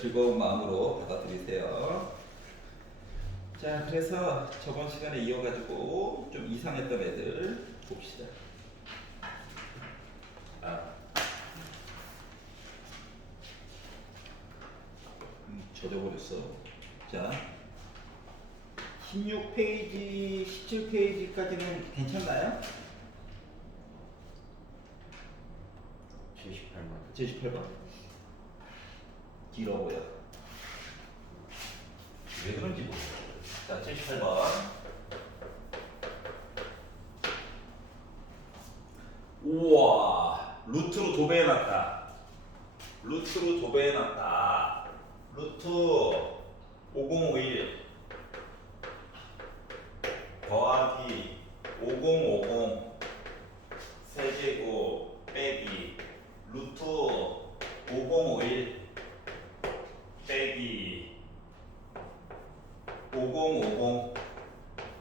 즐거운 마음으로 받아들이세요. 자, 그래서 저번 시간에 이어가지고 좀 이상했던 애들 봅시다. 젖어버렸어. 자, 16페이지, 17페이지까지는 괜찮나요? 78번. 78번. 길어 보여. 왜 그런지 모르겠어요. 자, 78번. 우와, 루트로 도배해놨다. 루트로 도배해놨다. 루트 5051 더하기 5050 세제곱 빼기 루트 5051 빼기 5050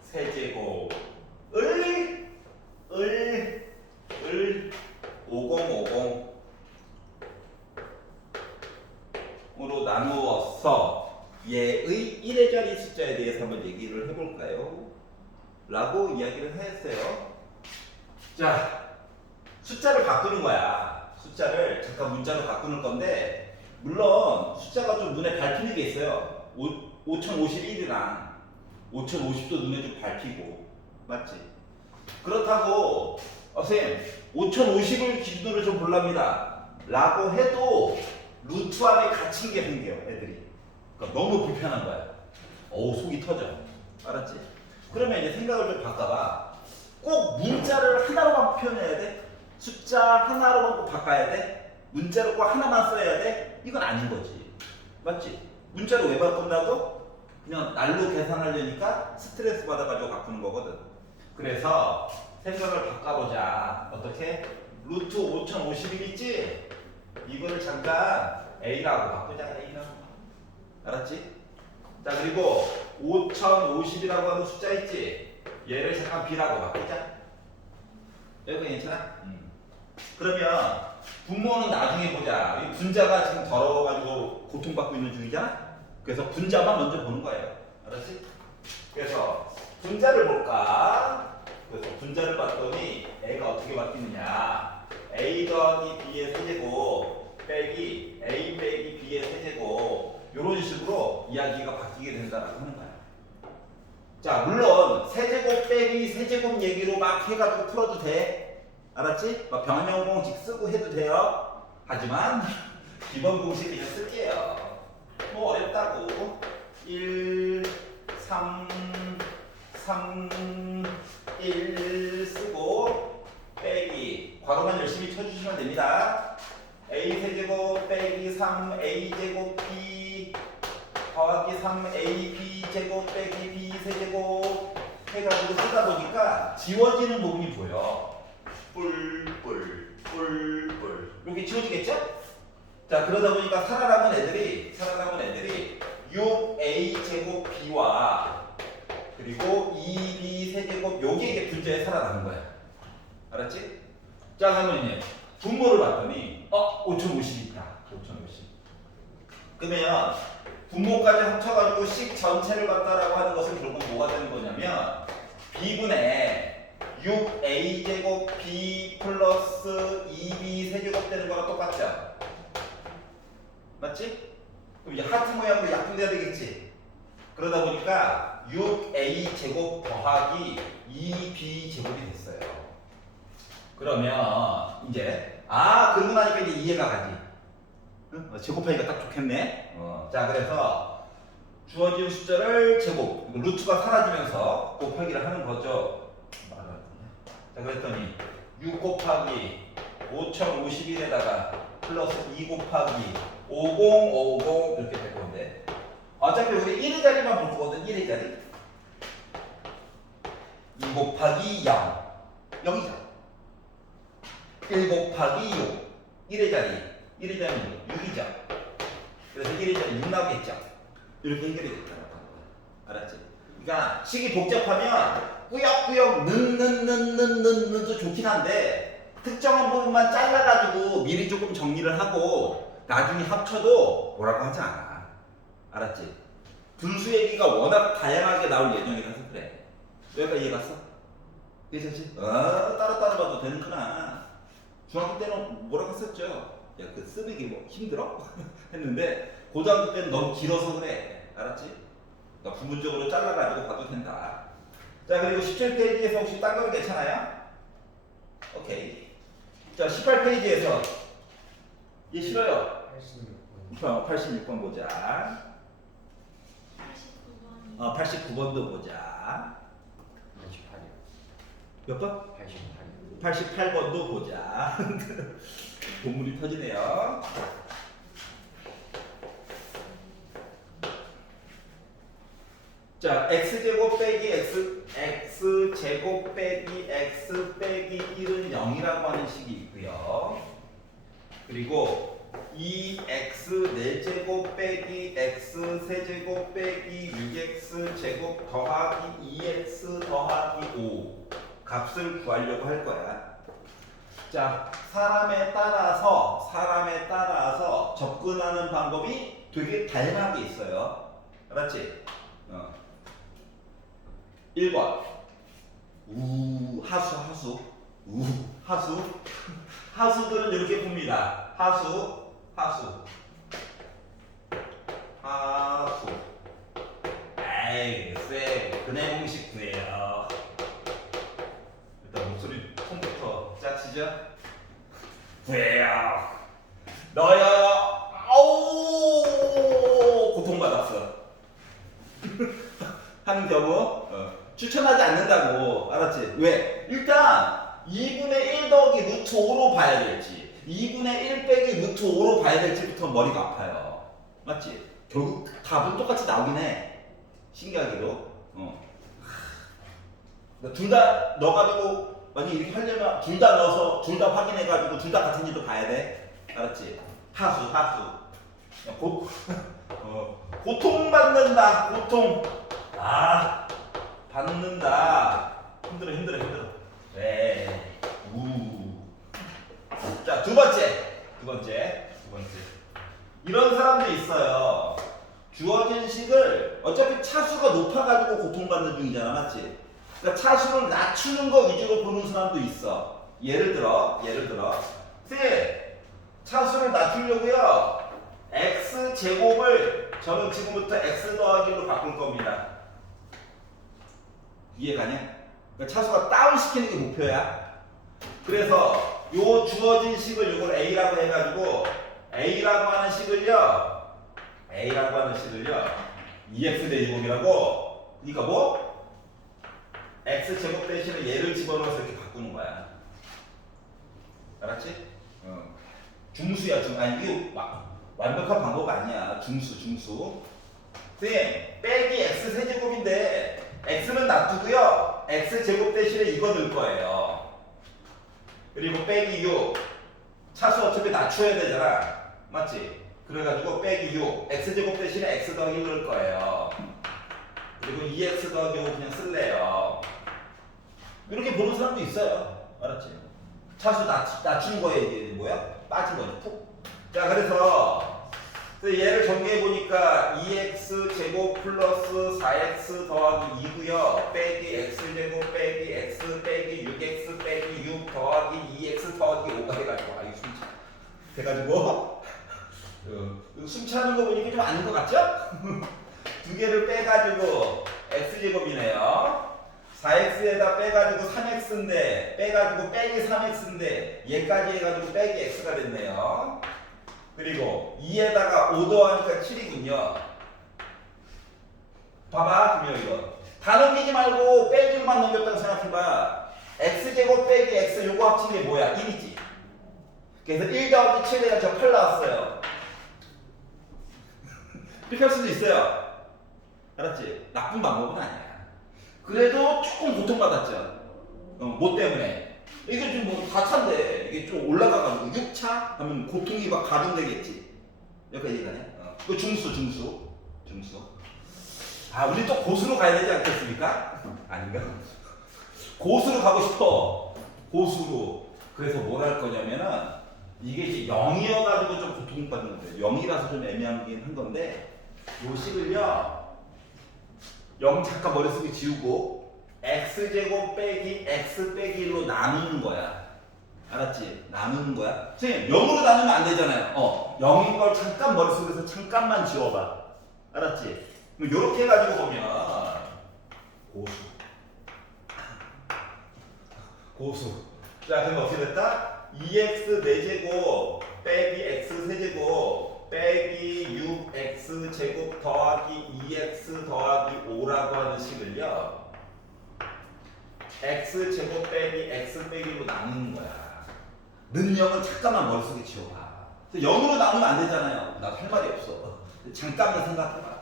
세제곱 을 5050 으로 나누어서 얘의 1회짜리 숫자에 대해서 한번 얘기를 해볼까요? 라고 이야기를 했어요. 자, 숫자를 바꾸는 거야. 숫자를 잠깐 문자로 바꾸는 건데, 물론 숫자가 좀 눈에 밟히는 게 있어요. 5051이랑 5050도 눈에 좀 밟히고, 맞지? 그렇다고 선생님 5050을 기준으로 좀 볼랍니다 라고 해도 루트 안에 갇힌 게 생겨요, 애들이. 그러니까 너무 불편한 거야. 어우, 속이 터져. 알았지? 그러면 이제 생각을 좀 바꿔봐. 꼭 문자를 하나로만 표현해야 돼? 숫자 하나로만 꼭 바꿔야 돼? 문자를 꼭 하나만 써야 돼? 이건 아닌 거지. 맞지? 문자로 왜 바꾼다고? 그냥 날로 계산하려니까 스트레스 받아가지고 바꾸는 거거든. 그래서 생각을 바꿔보자. 어떻게? 루트 5051 있지? 이거를 잠깐 A라고 바꾸자. A라고. 알았지? 자, 그리고 5050이라고 하는 숫자 있지? 얘를 잠깐 B라고 바꾸자. 여기 괜찮아? 그러면 분모는 나중에 보자. 이 분자가 지금 더러워가지고 고통받고 있는 중이잖아? 그래서 분자만 먼저 보는 거예요. 알았지? 그래서 분자를 볼까? 그래서 분자를 봤더니 A가 어떻게 바뀌느냐? A 더하기 B의 세제곱 빼기 A 빼기 B의 세제곱 이런 식으로 이야기가 바뀌게 된다라고 하는 거야. 자, 물론 세제곱 빼기 세제곱 얘기로 막 해가지고 풀어도 돼. 알았지? 막 변형공식 쓰고 해도 돼요. 하지만 기본 공식 그냥 쓸게요. 뭐 어렵다고. 1, 3, 1 쓰고 빼기 괄호만 열심히 쳐주시면 됩니다. A 세제곱 빼기 3A 제곱 B 더하기 3AB 제곱 빼기 B 세제곱 해가지고 쓰다 보니까 지워지는 부분이 보여. 뿔뿔 이렇게 지워지겠죠? 자, 그러다 보니까 살아남은 애들이 6A 제곱 B와 그리고 2B 세제곱 요게 이게 분자에 살아남은 거야. 알았지? 자, 그러면 이제 분모를 봤더니 5050이 있다. 5050. 그러면 분모까지 합쳐가지고 식 전체를 갖다라고 하는 것은 결국 뭐가 되는 거냐면 B분의 6A 제곱 B 플러스 2B 세제곱 되는 거랑 똑같죠? 맞지? 그럼 이제 하트 모양으로 약분돼야 되겠지? 그러다 보니까 6A 제곱 더하기 2B 제곱이 됐어요. 그러면 이제 그러고 나니까 이제 이해가 가지. 응? 제곱하니까 딱 좋겠네. 자, 그래서 주어진 숫자를 제곱, 루트가 사라지면서 곱하기를 하는 거죠. 자, 그랬더니 6 곱하기 5051에다가 플러스 2 곱하기 5050 이렇게 될 건데 어차피 우리 1의 자리만 볼 거거든. 1의 자리 2 곱하기 0 0이죠. 1 곱하기 6 1의 자리 6이죠. 그래서 1의 자리 6 나오겠죠. 이렇게 해결이 됐다는 거야. 알았지? 그러니까 식이 복잡하면 꾸역꾸역 는도 좋긴 한데 특정한 부분만 잘라가지고 미리 조금 정리를 하고 나중에 합쳐도 뭐라고 하지 않아. 알았지? 분수 얘기가 워낙 다양하게 나올 예정이라서 그래. 여기까지 이해 갔어? 괜찮지? 따로따로 봐도 되는구나. 중학교 때는 뭐라고 했었죠? 야, 그 쓰기 뭐 힘들어? 했는데 고등학교 때는 너무 길어서 그래. 알았지? 그러니까 부분적으로 잘라가지고 봐도 된다. 자, 그리고 17페이지에서 혹시 딴 거는 괜찮아요? 오케이. 자, 18페이지에서 얘 싫어요. 86번 보자. 89번이 89번도 보자. 88이요. 몇 번? 88이요. 88번도 보자. 본물이 터지네요. 자, x제곱 빼기 x제곱 빼기 x 빼기 1은 0이라고 하는 식이 있고요. 그리고 2x 4제곱 빼기 x 세제곱 빼기 6x 제곱 더하기 2x 더하기 5 값을 구하려고 할 거야. 자, 사람에 따라서 접근하는 방법이 되게 다양하게 있어요. 알았지? 1번 하수 하수들은 이렇게 봅니다. 하수 에이 쎄 근해 공식 구해요. 일단 목소리 톤부터 짜치죠? 구해요. 너요. 아우 고통받았어. 하는 경우 추천하지 않는다고. 알았지? 왜? 일단 2분의 1 더하기 루트 5로 봐야 될지 2분의 1 빼기 루트 5로 봐야 될지부터 머리가 아파요. 맞지? 결국 답은 똑같이 나오긴 해. 신기하게도. 둘 다 넣어가지고 만약 이렇게 하려면 둘 다 넣어서 둘 다 확인해가지고 둘 다 같은지도 봐야 돼. 알았지? 하수 고통받는다. 고통 받는다. 힘들어. 네. 자, 두 번째. 이런 사람도 있어요. 주어진 식을 어차피 차수가 높아가지고 고통받는 중이잖아, 맞지? 그러니까 차수를 낮추는 거 위주로 보는 사람도 있어. 예를 들어, 쌤, 차수를 낮추려고요. x 제곱을 저는 지금부터 x 더하기로 바꿀 겁니다. 이해가냐? 그러니까 차수가 다운 시키는 게 목표야. 그래서 요 주어진 식을 요걸 a라고 해가지고 a라고 하는 식을요 2x 제곱이라고. 그러니까 뭐 x 제곱 대신에 얘를 집어넣어서 이렇게 바꾸는 거야. 알았지? 중수야. 아니 이거 완벽한 방법 아니야. 중수. 쌤, 빼기 x 세제곱인데 x는 놔두고요. x 제곱 대신에 이거 넣을 거예요. 그리고 빼기 6. 차수 어차피 낮춰야 되잖아. 맞지? 그래가지고 빼기 6. x 제곱 대신에 x 더하기 넣을 거예요. 그리고 2x 더하기 5 그냥 쓸래요. 이렇게 보는 사람도 있어요. 알았지? 차수 낮춘 거에 이게 뭐야? 빠진 거지. 푹. 자, 그래서 얘를 정리해 보니까 2x 제곱 플러스 4x 더하기 2고요. 빼기 x 제곱 빼기 x 빼기 6x 빼기 6 더하기 2x 더하기 5가 돼가지고 숨차. 돼가지고 숨 차는 거 보니까 좀 아닌 것 같죠? 두 개를 빼가지고 x 제곱이네요. 4x에다 빼가지고 3x인데 빼가지고 빼기 3x인데 얘까지 해가지고 빼기 x가 됐네요. 그리고 2에다가 5 더하니까 7이군요. 봐봐, 그러면 이거 다 넘기지 말고 빼기만 넘겼다고 생각해봐. x제곱 빼기 x 요거 합친 게 뭐야? 1이지. 그래서 1 더하기 7에다 저 8 나왔어요. 이렇게 할 수도 있어요. 알았지? 나쁜 방법은 아니야. 그래도 조금 고통받았죠. 뭐 때문에? 이게 좀 뭐 4차인데 이게 좀 올라가가지고 6차 하면 고통이 막 가중되겠지. 여기까지 얘기하냐? 그 중수. 우리 또 고수로 가야 되지 않겠습니까? 아닌가? 고수로 가고 싶어. 고수로. 그래서 뭘 할 거냐면은 이게 이제 0이어가지고 좀 고통받는 거예요. 0이라서 좀 애매하긴 한 건데 요 식을요 0 잠깐 머릿속에 지우고 x제곱 빼기 x 빼기 1로 나누는 거야. 알았지? 나누는 거야. 선생님 0으로 나누면 안 되잖아요. 0인 걸 잠깐 머릿속에서 잠깐만 지워봐. 알았지? 요렇게 해가지고 보면 고수. 자, 그럼 어떻게 됐다? 2x 4제곱 빼기 x 세제곱 빼기 6x 제곱 더하기 2x 더하기 5라고 하는 식을요 x 제곱 빼기 x 빼기로 나누는 거야. 능력은 잠깐만 머릿속에 지워봐. 0으로 나누면 안 되잖아요. 나 할 말이 없어. 잠깐만 생각해봐.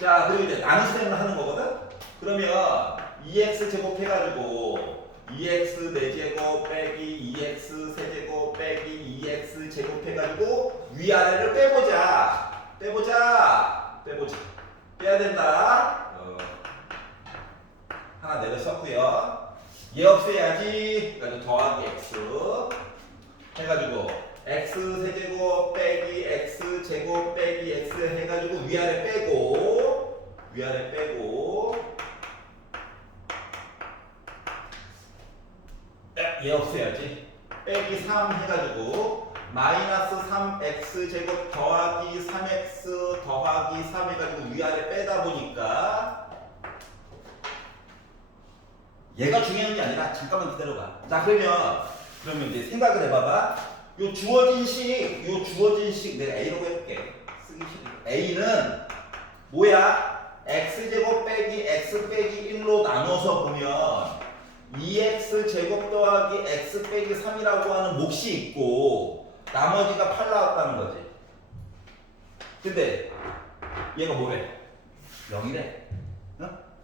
자, 그리고 이제 나눗셈을 하는 거거든? 그러면 2x 제곱 해가지고 2x 4제곱 빼기 2x 세제곱 빼기 2x 제곱 해가지고 위아래를 빼보자. 빼야 된다. 하나 내려 썼고요. 얘 없애야지. 그러니까 더하기 x 해가지고 x 세제곱 빼기 x 제곱 빼기 x 해가지고 위아래 빼고 얘 없애야지. 빼기 3 해가지고 마이너스 3x 제곱 더하기 3x 더하기 3 해가지고 위아래 빼다 보니까 얘가 중요한 게 아니라 잠깐만 기다려봐. 자, 그러면 이제 생각을 해봐봐. 요 주어진 식 내가 A라고 해볼게. 쓰기 싫으니까. A는 뭐야? x제곱 빼기 x 빼기 1로 나눠서 보면 2x 제곱 더하기 x 빼기 3이라고 하는 몫이 있고 나머지가 8 나왔다는 거지. 근데 얘가 뭐래? 0이래.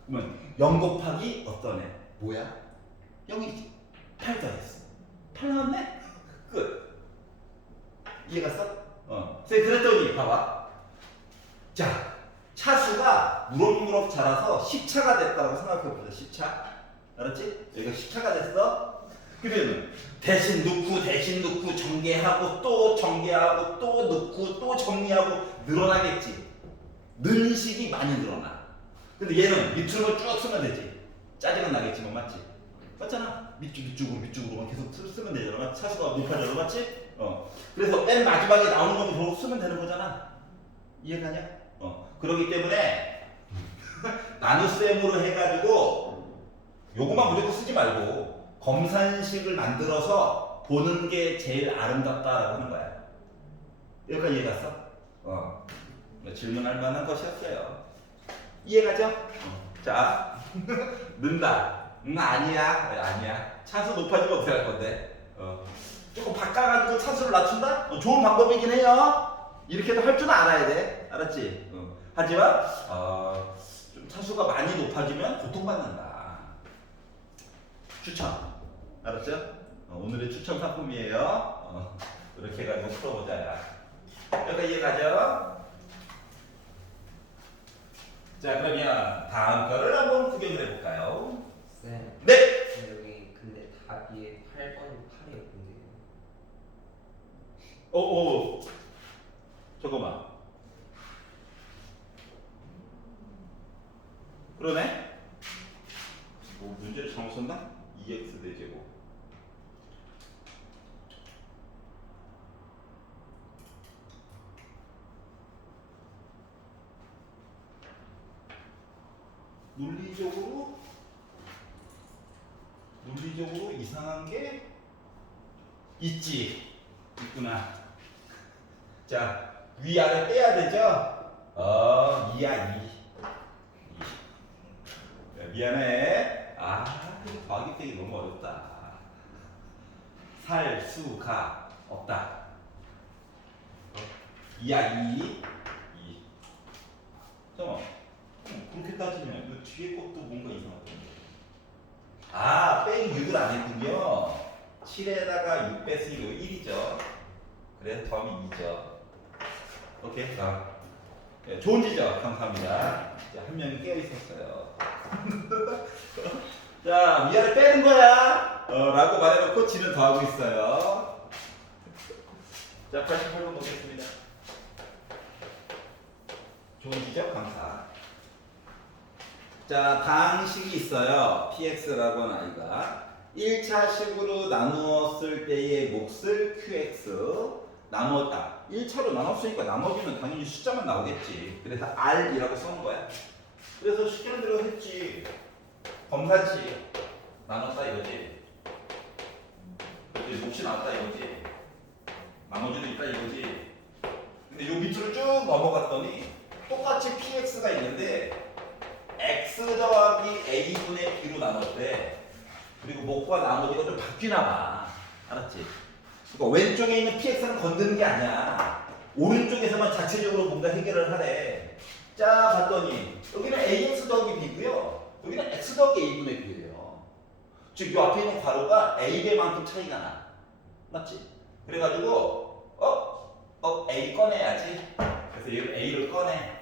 그러면 0 곱하기 어떤 애? 뭐야? 0이지. 8 더했어. 8 나왔네? 끝. 이해갔어? 그랬더니 봐봐. 자, 차수가 무럭무럭 자라서 10차가 됐다고 생각해보자. 10차. 알았지? 여기가 10차가 됐어. 그러면 대신 넣고 정리하고 또 정리하고 또 넣고 또 정리하고 늘어나겠지. 는 식이 많이 늘어나. 근데 얘는 밑으로 쭉 쓰면 되지. 짜증은 나겠지만 맞지? 맞잖아. 밑줄으로만 계속 쓰면 되잖아. 차수가 높아져. 맞지? 그래서 맨 마지막에 나오는 건 계속 쓰면 되는 거잖아. 이해가냐? 그렇기 때문에 나눗셈으로 해가지고 요것만 무조건 쓰지 말고 검산식을 만들어서 보는 게 제일 아름답다라고 하는 거야. 여기까지 이해갔어? 질문할 만한 것이었어요. 이해가죠? 자, 는다. 아니야. 차수 높아지면 어떻게 할 건데? 조금 바꿔가지고 차수를 낮춘다? 좋은 방법이긴 해요. 이렇게도 할 줄 알아야 돼. 알았지? 하지만 좀 차수가 많이 높아지면 고통받는다. 추천. 알았죠? 오늘의 추천 상품이에요. 이렇게 해가지고 풀어보자. 여기까지 이해가죠? 자, 그러면 다음 거를 한번 구경을 해볼까요? 네. 네! 여기 근데 답이 8번이 8이었는데요. 잠깐만. 그러네? 문제를 잘못 썼나? 2x 4제곱. 논리적으로 이상한 게 있구나. 자, 위아래 빼야 되죠? 2야 2. 미안해. 이거 더하기 빼기 너무 어렵다. 살, 수, 가 없다. 2야 2. 잠깐만. 그렇게 따지면 그 뒤에 것도 뭔가 이상하다. 빼기 6을 안 했군요. 7에다가 6 뺐으니까 1이죠. 그래서 더하면 2죠. 오케이. 좋은 지적 감사합니다. 한 명이 깨어 있었어요. 자, 위아래 빼는 거야. 라고 말해놓고 지는 더하고 있어요. 자, 88번 보겠습니다. 좋은 지적 감사. 자, 다항식이 있어요. px라고 하는 아이가 1차식으로 나누었을 때의 몫을 qx 나누었다. 1차로 나눴으니까 나머지는 당연히 숫자만 나오겠지. 그래서 r이라고 써놓은 거야. 그래서 시키는 대로 했지. 검사지. 나눴다 이거지. 그렇지, 몫이 나왔다 이거지. 나머지는 있다 이거지. 근데 요 밑으로 쭉 넘어갔더니 똑같이 px가 있는데 x 더하기 a분의 b로 나눴대. 그리고 목과 나머지가 좀 바뀌나 봐. 알았지? 그러니까 왼쪽에 있는 px는 건드는 게 아니야. 오른쪽에서만 자체적으로 뭔가 해결을 하래. 자, 봤더니 여기는 ax 더하기 b고요. 여기는 x 더하기 a분의 b예요. 즉, 이 앞에 있는 괄호가 a배만큼 차이가 나. 맞지? 그래가지고 A 꺼내야지. 그래서 얘를 A를 꺼내.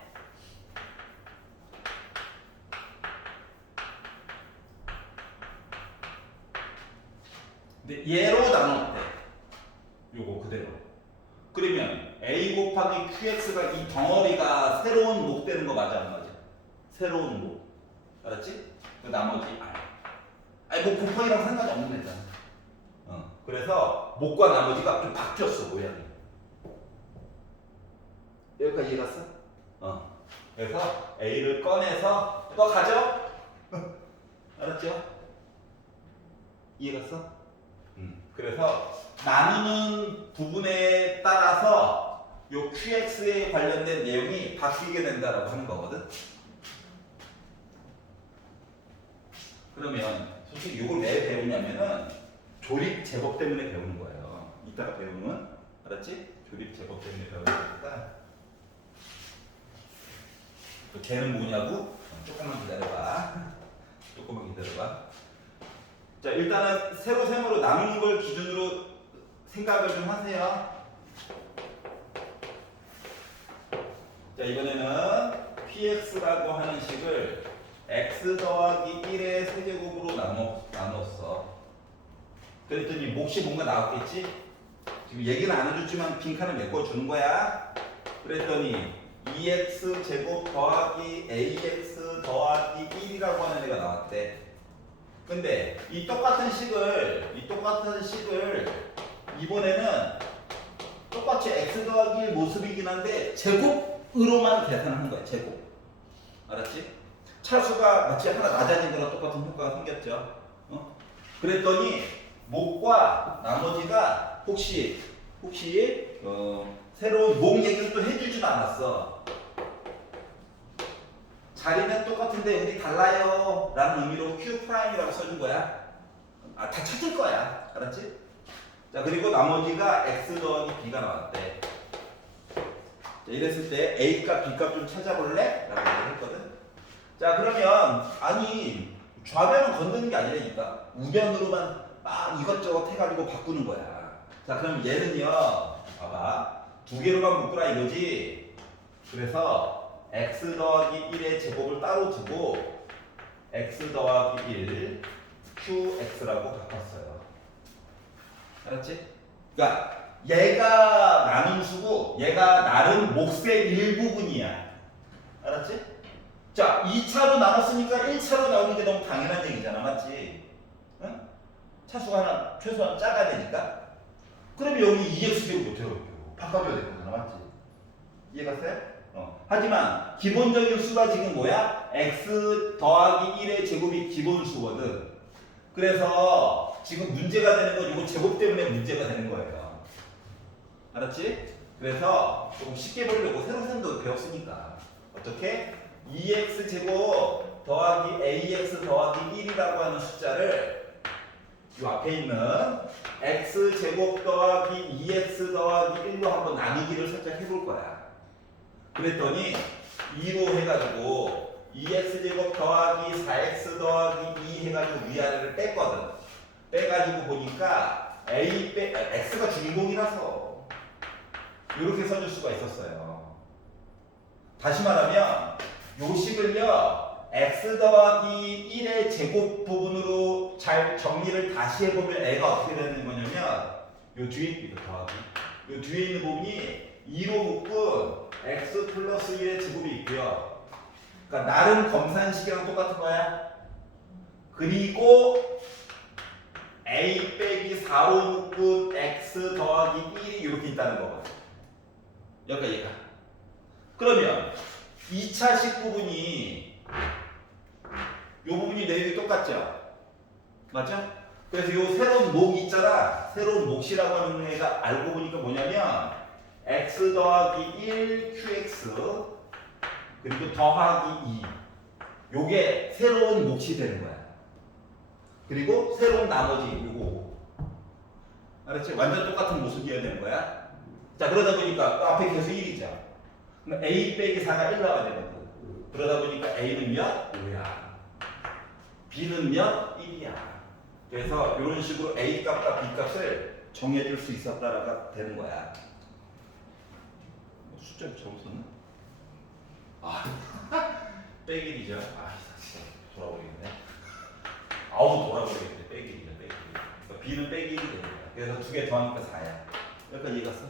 근데 얘로 나눴대. 요거 그대로. 그러면 A 곱하기 QX가 이 덩어리가 새로운 목 되는 거 맞아 안 맞아? 새로운 목. 알았지? 그 나머지 R. 아니 뭐 곱하기랑 상관이 없는 애잖아. 그래서 목과 나머지가 좀 바뀌었어 모양이. 여기까지 이해갔어? 그래서 A를 꺼내서 또 가져? 알았죠? 이해갔어? 그래서 나누는 부분에 따라서 요 QX에 관련된 내용이 바뀌게 된다라고 하는 거거든. 그러면 솔직히 이걸 왜 배우냐면은 조립 제법 때문에 배우는 거예요. 이따가 배우는. 알았지? 조립 제법 때문에 배우는 거니까. 또 걔는 뭐냐고? 조금만 기다려봐. 조금만 기다려봐. 자, 일단은 세로 세모로 나누는 걸 기준으로 생각을 좀 하세요. 자, 이번에는 px라고 하는 식을 x 더하기 1의 세제곱으로 나눴어. 그랬더니 몫이 뭔가 나왔겠지? 지금 얘기는 안 해줬지만 빈칸을 메꿔주는 거야. 그랬더니 2x 제곱 더하기 ax 더하기 1이라고 하는 애가 나왔대. 근데 이 똑같은 식을 이번에는 똑같이 x 더하기 1 모습이긴 한데 제곱으로만 계산한 거야. 제곱. 알았지? 차수가 마치 하나 낮아진 거랑 똑같은 효과가 생겼죠. 그랬더니 목과 나머지가 혹시 새로운 목 얘기를 또 해주지도 않았어. 자리는 똑같은데 여기 달라요 라는 의미로 Q'이라고 써준 거야. 다 찾을 거야. 알았지? 자, 그리고 나머지가 X 더하기 B가 나왔대. 자, 이랬을 때 A 값, B 값 좀 찾아볼래? 라고 얘기를 했거든. 자, 그러면 아니 좌변은 건드는 게 아니라니까 우변으로만 막 이것저것 해가지고 바꾸는 거야. 자, 그럼 얘는요, 봐봐, 두 개로만 묶으라 이거지. 그래서 x 더하기 1의 제곱을 따로 두고 x 더하기 1 qx라고 바꿨어요. 알았지? 그러니까 얘가 나눈 수고 얘가 나른 몫의 일부분이야. 알았지? 자, 2차로 나눴으니까 1차로 나오는 게 너무 당연한 얘기잖아. 맞지? 응? 차수가 하나 최소한 작아야 되니까. 그러면 여기 2x제곱 못해요. 바꿔줘야 될 거잖아. 맞지? 이해갔어요? 하지만 기본적인 수가 지금 뭐야? x 더하기 1의 제곱이 기본 수거든. 그래서 지금 문제가 되는 건 이거 제곱 때문에 문제가 되는 거예요. 알았지? 그래서 조금 쉽게 보려고 세로셈도 배웠으니까 어떻게? 2x 제곱 더하기 ax 더하기 1이라고 하는 숫자를 이 앞에 있는 x 제곱 더하기 2x 더하기 1로 한번 나누기를 살짝 해볼 거야. 그랬더니 2로 해가지고 2x 제곱 더하기 4x 더하기 2 해가지고 위아래를 뺐거든. 빼가지고 보니까 x가 주인공이라서 이렇게 써줄 수가 있었어요. 다시 말하면 요 식을요 x 더하기 1의 제곱 부분으로 잘 정리를 다시 해보면 애가 어떻게 되는 거냐면 요 뒤에 있는 부분이 2로 묶은 x 플러스 1의 제곱이 있고요. 그러니까 나름 검산식이랑 똑같은 거야. 그리고 a 빼기 4로 묶은 x 더하기 1이 이렇게 있다는 거거든. 여기까지 얘가. 그러면 2차식 부분이 이 부분이 내용이 똑같죠? 맞죠? 그래서 이 새로운 목 있잖아. 새로운 몫이라고 하는 애가 알고 보니까 뭐냐면 x 더하기 1 qx 그리고 더하기 2 요게 새로운 몫이 되는 거야. 그리고 새로운 나머지 요거 알았지? 완전 똑같은 모습이어야 되는 거야. 자 그러다 보니까 앞에 계속 1이죠. 그럼 a 빼기 4가 1 나와야 되거든. 그러다 보니까 a는 몇? 5야. b는 몇? 1이야. 그래서 이런 식으로 a 값과 b 값을 정해줄 수 있었다라가 되는 거야. 숫자를 잘못 썼나? 아, 빼기이죠. 아, 진짜 돌아버리겠네. 아우 돌아버리겠네. 빼기이죠, 빼기. 그러니까 b는 빼기 1이 되는 거야. 그래서 두 개 더하니까 4야. 여기까지 이해갔어?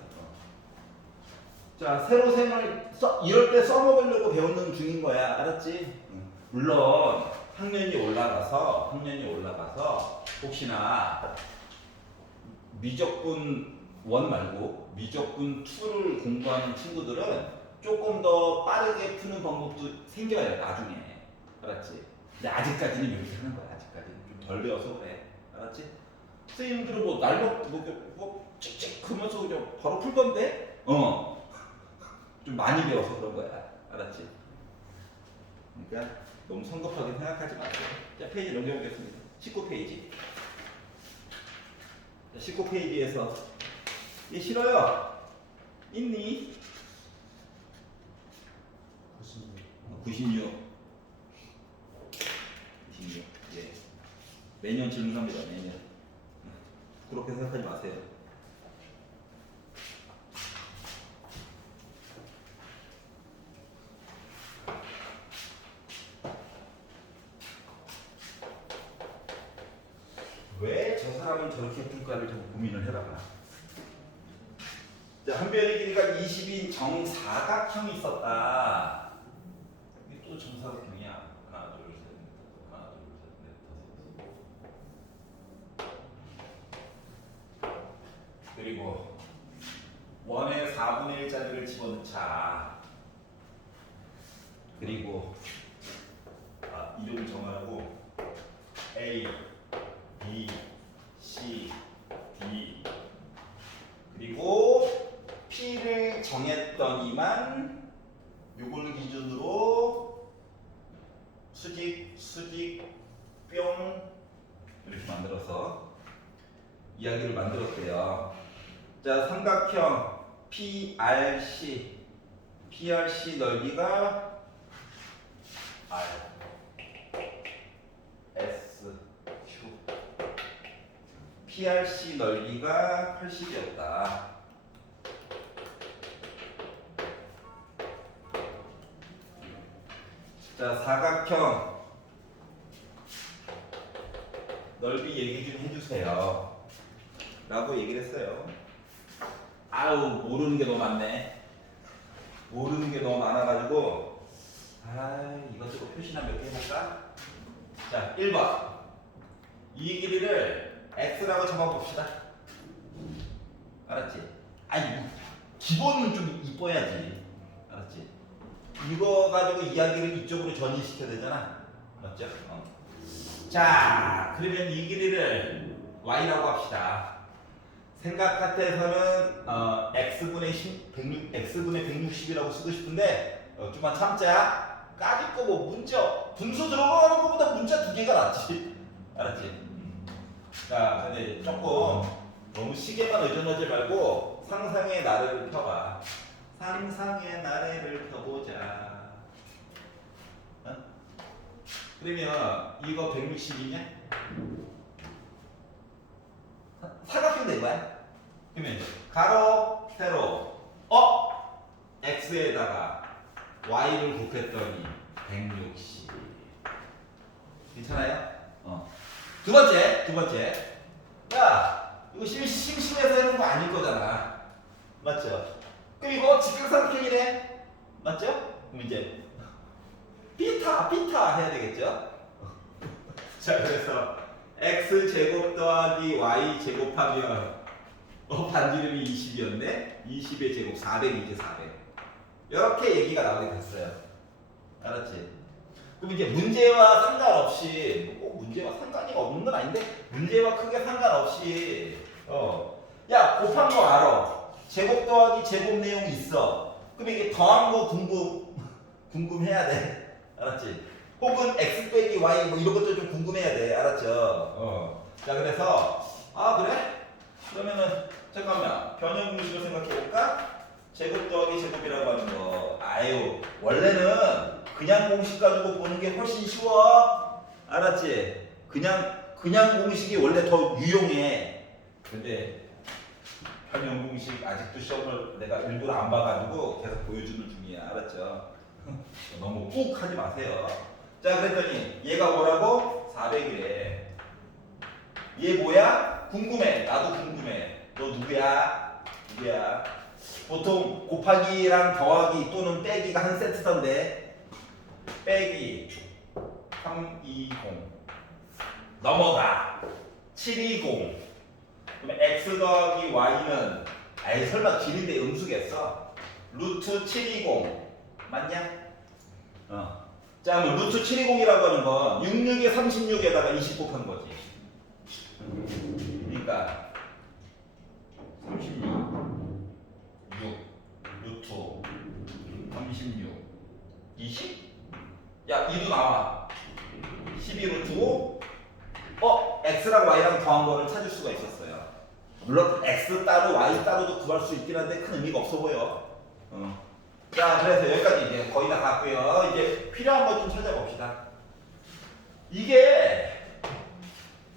자, 세로 생을 이럴 때 써먹으려고 배우는 중인 거야. 알았지? 물론 학년이 올라가서 혹시나 미적분 1 말고 미적분 2를 공부하는 친구들은 조금 더 빠르게 푸는 방법도 생겨요. 나중에. 알았지? 근데 아직까지는 이렇게 하는 거야. 아직까지는 좀 덜 배워서 그래. 알았지? 선생님들은 뭐 날먹 뭐 찍찍 하면서 그냥 바로 풀던데? 좀 많이 배워서 그런 거야. 알았지? 그러니까 너무 성급하게 생각하지 마세요. 자, 페이지 넘겨보겠습니다. 19페이지. 자, 19페이지에서 얘 싫어요. 있니? 96. 예. 매년 질문합니다. 매년. 그렇게 생각하지 마세요. 왜 저 사람은 저렇게 풀까를 좀 고민을 해봐라. 자, 한 변의 길이가 20인 정사각형이 있었다. 이게 또 정사각형이야. 하나, 둘, 셋, 넷, 하나, 둘, 셋, 넷, 다섯. 그리고 원의 4분의 1짜리를 집어넣자. 그리고 이름을 정하라고 A, B, C, D 그리고 P를 정했더니만 요걸 기준으로 수직, 뿅 이렇게 만들어서 이야기를 만들었대요. 자, 삼각형 PRC 넓이가 R, S, Q PRC 넓이가 80이었다. 자, 사각형 넓이 얘기 좀 해주세요 라고 얘기를 했어요. 아우 모르는 게 너무 많네. 모르는 게 너무 많아가지고 이것저것 표시나 몇 개 해볼까? 자, 1번 이 길이를 x라고 잡아봅시다. 알았지? 아니 기본은 좀 이뻐야지. 알았지? 이거 가지고 이야기를 이쪽으로 전이시켜야 되잖아. 맞죠? 자, 그러면 이 길이를 y라고 합시다. 생각 같아서는 x분의 160이라고 쓰고 싶은데 좀만 참자. 까짓 거 뭐 문자 분수 들어가는 것보다 문자 두 개가 낫지. 알았지? 자, 근데 조금 너무 시계만 의존하지 말고 상상의 나래를 펴봐. 상상의 나래를 펴보자. 그러면 이거 160이냐? 사각형 된 거야. 그러면 가로, 세로, x에다가 y를 곱했더니 160. 괜찮아요? 두 번째. 야, 이거 심심해서 해놓은 거 아닐 거잖아. 맞죠? 그럼 이거 직각삼각형이네. 맞죠? 그럼 이제 비타 해야 되겠죠? 자, 그래서 x 제곱 더하기 y 제곱하면 반지름이 20이었네? 20의 제곱 400이지 400. 이렇게 얘기가 나오게 됐어요. 알았지? 그럼 이제 문제와 상관없이 문제와 상관이 없는 건 아닌데 문제와 크게 상관없이 야 곱한 거 알아. 제곱 더하기 제곱 내용이 있어. 그럼 이게 더한 거 궁금해야 돼. 알았지? 혹은 x 빼기 y 뭐 이런 것도 좀 궁금해야 돼. 알았죠? 자 그래서 그래? 그러면은 잠깐만 변형 공식을 생각해 볼까? 제곱 더하기 제곱이라고 하는 거. 아유 원래는 그냥 공식 가지고 보는 게 훨씬 쉬워. 알았지? 그냥 공식이 원래 더 유용해. 근데 변형 공식 아직도 시험을 내가 일부러 안 봐가지고 계속 보여주는 중이야. 알았죠? 너무 꾹 하지 마세요. 자 그랬더니 얘가 뭐라고? 400이래. 얘 뭐야? 궁금해. 나도 궁금해. 너 누구야? 보통 곱하기랑 더하기 또는 빼기가 한 세트던데 빼기 320 넘어가 720 그러면 x 더하기 y는 아이 설마 길인데 음수겠어? 루트 720 맞냐? 자 그럼 루트 720이라고 하는 건 66에 36에다가 20 곱한 거지. 그러니까 36 루트 36 20? 야 2도 나와 12 루트고 x랑 y랑 더한 거를 찾을 수가 있었어요. 물론 x 따로 y 따로도 구할 수 있긴 한데 큰 의미가 없어 보여. 자 그래서 여기까지 이제 거의 다 갔고요. 이제 필요한 것 좀 찾아봅시다. 이게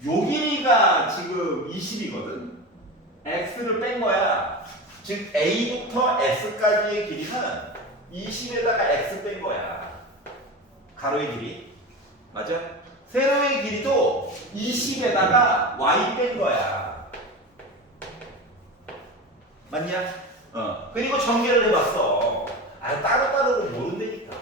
요 길이가 지금 20이거든. x를 뺀 거야. 즉 a부터 s까지의 길이는 20에다가 x 뺀 거야. 가로의 길이. 맞아? 세로의 길이도 20에다가 y 뺀 거야. 맞냐? 그리고 전개를 해봤어. 따로따로를 모른다니까.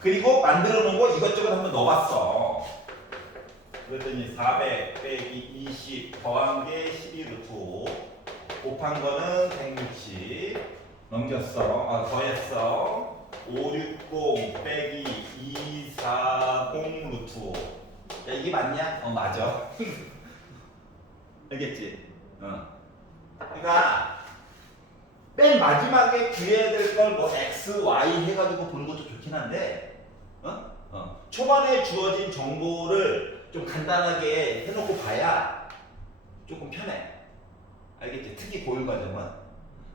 그리고 만들어 놓은 거 이것저것 한번 넣어봤어. 그랬더니 400 빼기 20 더한 게 12루트 곱한 거는 160 넘겼어. 더했어. 560 빼기 240 루트. 야 이게 맞냐? 맞아. 알겠지? 그러니까 맨 마지막에 구해야 될 걸 뭐 x, y 해가지고 보는 것도 좋긴 한데 초반에 주어진 정보를 좀 간단하게 해놓고 봐야 조금 편해. 알겠지? 특히 고일 과정은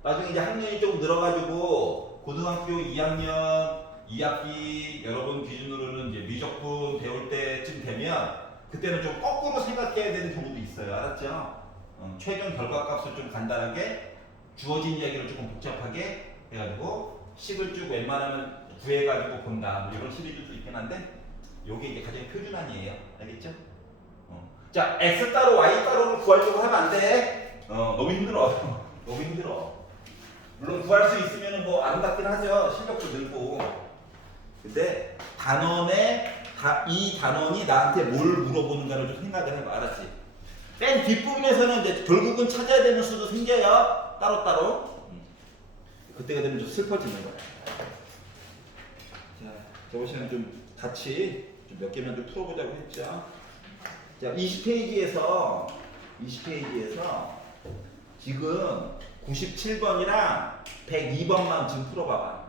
나중에 이제 학년이 좀 늘어가지고 고등학교 2학년 2학기 여러분 기준으로는 이제 미적분 배울 때쯤 되면 그때는 좀 거꾸로 생각해야 되는 경우도 있어요. 알았죠? 최종 결과값을 좀 간단하게 주어진 이야기를 조금 복잡하게 해가지고 식을 쭉 웬만하면 구해가지고 본다. 뭐 이런 시리즈도 있긴 한데 요게 이제 가장 표준안이에요. 알겠죠? 자, x 따로 y 따로를 구하려고 하면 안 돼. 너무 힘들어. 너무 힘들어. 물론 구할 수 있으면 뭐 아름답긴 하죠. 실력도 늘고. 근데 이 단원이 나한테 뭘 물어보는가를 좀 생각을 해봐. 알았지? 맨 뒷부분에서는 이제 결국은 찾아야 되는 수도 생겨요. 따로따로. 그때가 되면 좀 슬퍼지는 거야. 자, 저번 시간에 좀 같이 좀 몇 개만 좀 풀어보자고 했죠. 자, 20페이지에서 지금 97번이랑 102번만 지금 풀어봐봐.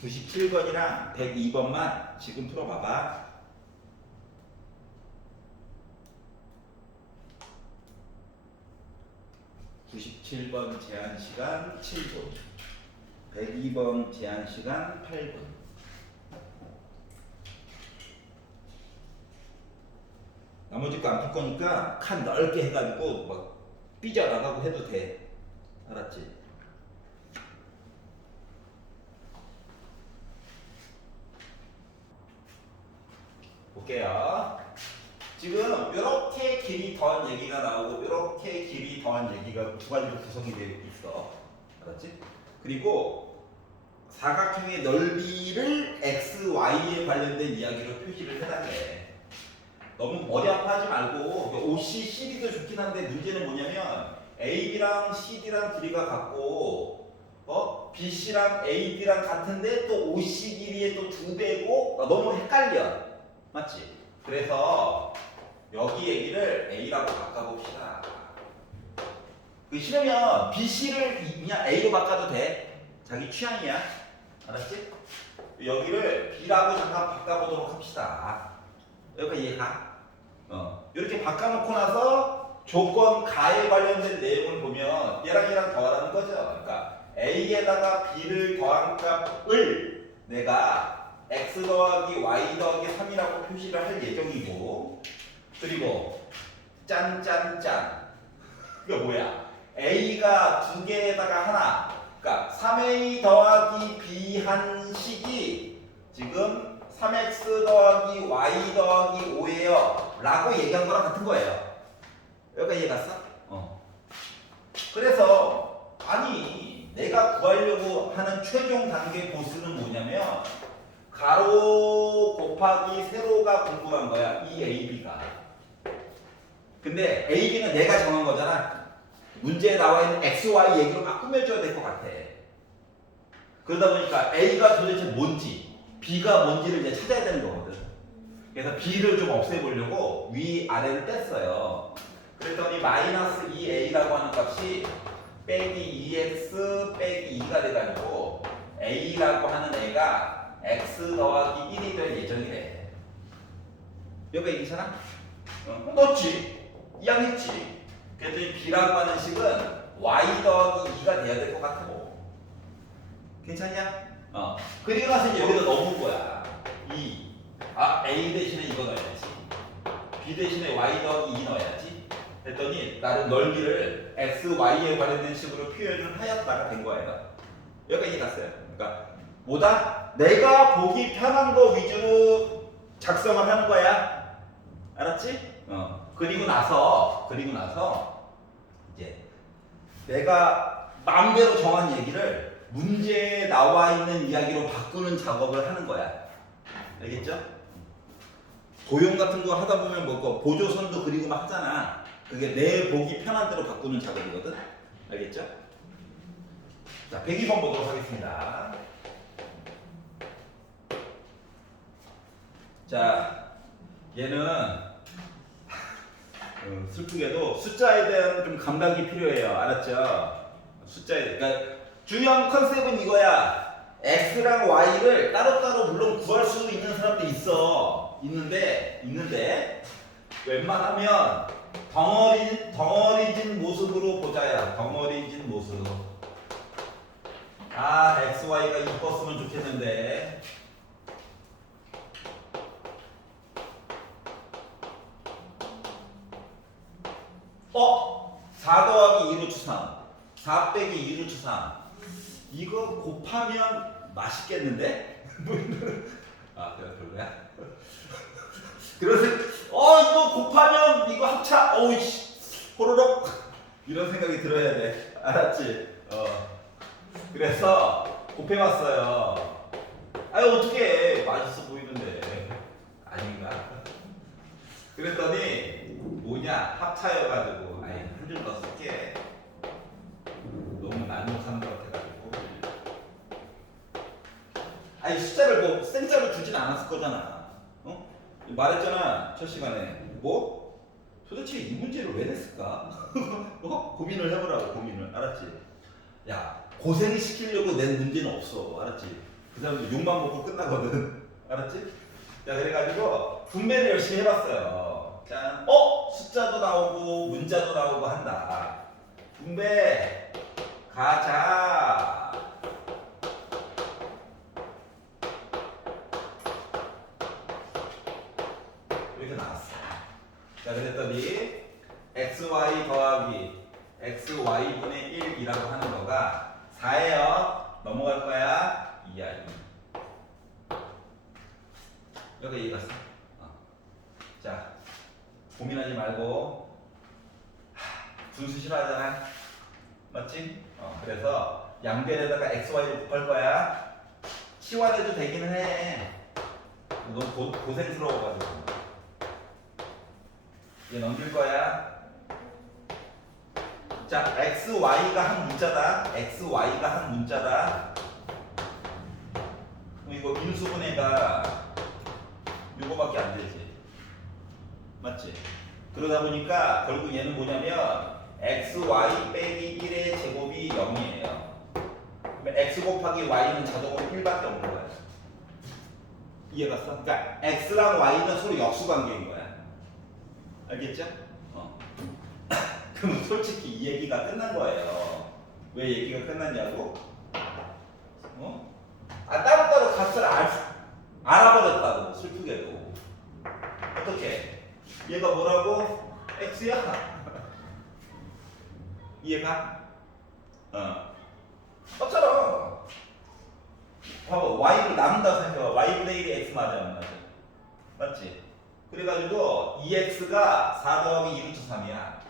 (97번이랑) (102번만) 지금 풀어봐봐. (97번) 제한시간 7분, 102번 제한시간 8분. 나머지 거 안 풀 거니까 칸 넓게 해가지고 막 삐져나가고 해도 돼. 알았지? 볼게요. 지금 이렇게 길이 더한 얘기가 나오고 이렇게 길이 더한 얘기가 두 가지로 구성이 되어 있어. 알았지? 그리고 사각형의 넓이를 x, y에 관련된 이야기로 표시를 해달래. 너무 머리 아파하지 말고 OC, CD도 좋긴 한데 문제는 뭐냐면 AB랑 CD랑 길이가 같고 BC랑 AB랑 같은데 또 OC 길이의 또 2배고 너무 헷갈려. 맞지? 그래서 여기 얘기를 A라고 바꿔봅시다. 그 싫으면 BC를 그냥 A로 바꿔도 돼. 자기 취향이야. 알았지? 여기를 B라고 잠깐 바꿔보도록 합시다. 여기까지 이해가? 이렇게 바꿔놓고 나서 조건 가에 관련된 내용을 보면 얘랑 더하라는 거죠. 그러니까 A에다가 B를 더한 값을 내가 X 더하기 Y 더하기 3이라고 표시를 할 예정이고, 그리고 짠짠짠, 그게 뭐야? A가 2개에다가 하나, 그러니까 3A 더하기 B 한 식이 지금 3X 더하기 Y 더하기 5예요 라고 얘기한 거랑 같은 거예요. 여기까지 이해 갔어? 그래서 아니 내가 구하려고 하는 최종 단계 보스는 뭐냐면 가로 곱하기 세로가 궁금한 거야. 이 AB가. 근데 AB는 내가 정한 거잖아. 문제에 나와 있는 X, Y 얘기로 막 꾸며줘야 될 것 같아. 그러다 보니까 A가 도대체 뭔지, B가 뭔지를 이제 찾아야 되는 거거든. 그래서 B를 좀 없애보려고 위아래를 뗐어요. 그랬더니 마이너스 2A라고 하는 값이 빼기 2X 빼기 2가 돼가지고 A라고 하는 애가 X 더하기 1이 될 예정이래. 여기가 이기잖아? 넣었지. 이양했지. 그랬더니 B라고 하는 식은 Y 더하기 2가 돼야 될 것 같고. 괜찮냐? 그리고 나서 이제 여기다 넣은 거야. 2. A 대신에 이거 넣어야지. B 대신에 Y 더하기 2 넣어야지. 했더니 나름 넓이를 X, Y에 관련된 식으로 표현을 하였다가 된 거예요. 여기까지 갔어요. 그러니까 뭐다? 내가 보기 편한 거 위주로 작성을 하는 거야. 알았지? 그리고 나서 이제 내가 마음대로 정한 얘기를 문제에 나와 있는 이야기로 바꾸는 작업을 하는 거야. 알겠죠? 도형 같은 거 하다 보면 뭐 보조선도 그리고 막 하잖아. 그게 내 보기 편한 대로 바꾸는 작업이거든. 알겠죠? 자, 102번 보도록 하겠습니다. 자, 얘는 슬프게도 숫자에 대한 좀 감각이 필요해요. 알았죠? 숫자에, 그러니까 중요한 컨셉은 이거야. X랑 Y를 따로따로 물론 구할 수도 있는 사람도 있는데 웬만하면 덩어리진 모습으로 보자야. 덩어리진 모습. X, Y가 이뻤으면 좋겠는데. 4 더하기 2로 추상, 4 빼기 2로 추상. 이거 곱하면 맛있겠는데? 그래 별로야. 그래서 이거 곱하면 이거 합차, 어이씨, 호로록 이런 생각이 들어야 돼. 알았지? 그래서 곱해봤어요. 어떻게 맛있어 보이는데 아닌가? 그랬더니 뭐냐 합차여가지고 한 줄 더 쓸게. 너무 난욕하는 것 같아가지고. 숫자를 뭐 생자로 주진 않았을 거잖아. 말했잖아 첫 시간에. 뭐? 도대체 이 문제를 왜 냈을까? 고민을 해보라고. 고민을. 알았지? 야, 고생시키려고 낸 문제는 없어. 알았지? 그 사람들 욕만 먹고 끝나거든. 알았지? 자, 그래가지고 분배를 열심히 해봤어요. 짠. 숫자도 나오고 문자도 나오고 한다. 분배 가자. 이렇게 나왔어. 자, 그랬더니 xy 더하기 xy분의 1이라고 하는 거가 4예요. 넘어갈 거야. 2야. 2. 여기 이해갔어? 자, 고민하지 말고 분수 싫어하잖아. 맞지? 그래서 양변에다가 xy를 곱할 거야. 치환해도 되기는 해. 너무 고생스러워가지고. 얘 넘길 거야. 자, xy가 한 문자다. xy가 한 문자다. 그럼 이거 인수분해가 요거밖에 안 되지. 맞지? 그러다 보니까 결국 얘는 뭐냐면 xy 빼기 1의 제곱이 0이에요. 그러면 x 곱하기 y는 자동으로 1밖에 없는 거야. 이해갔어? 그러니까 x랑 y는 서로 역수 관계인 거야. 알겠죠? 그럼 솔직히 이 얘기가 끝난 거예요. 왜 얘기가 끝났냐고? 따로따로 값을 알아버렸다고. 슬프게도. 어떻게? 얘가 뭐라고? x야. 이해가? 맞잖아. 봐봐, y를 남는다고 생각해봐. y분의 1이 x 맞아, 안 맞아? 맞지? 그래가지고 2x가 4 더하기 2 루트 3이야.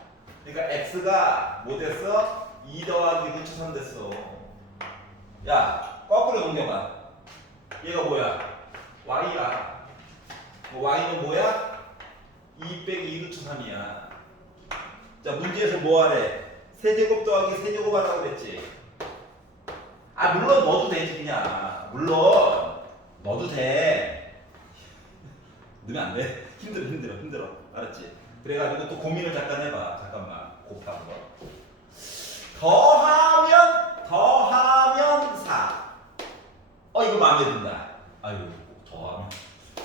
그러니까 x가 뭐 됐어? 2 더하기 루트 3 됐어. 야, 거꾸로 넘겨봐. 얘가 뭐야? y야. y는 뭐야? 2 빼기 2 루트 3이야. 자, 문제에서 뭐 하래? 세제곱 더하기 세제곱 하라고 그랬지? 물론 넣어도 되지, 그냥. 물론 넣어도 돼. 넣으면 안 돼. 힘들어. 알았지? 그래가지고 또 고민을 잠깐 해봐. 잠깐만. 곱하는 거. 더하면 4. 이거 마음에 든다. 아유, 더하면.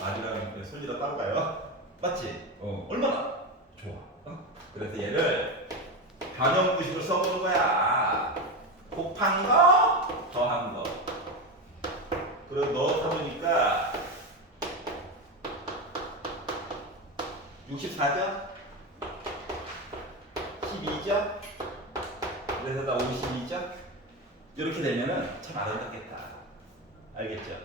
마지막에 솔리다 따로 가요. 맞지? 얼마나 좋아. 그래서 얘를 변형구식으로 써보는 거야. 곱한 거, 더한 거. 그리고 넣다 보니까 64죠? 12죠? 그래서 다 52죠? 이렇게 되면은 참 아름답겠다. 알겠죠?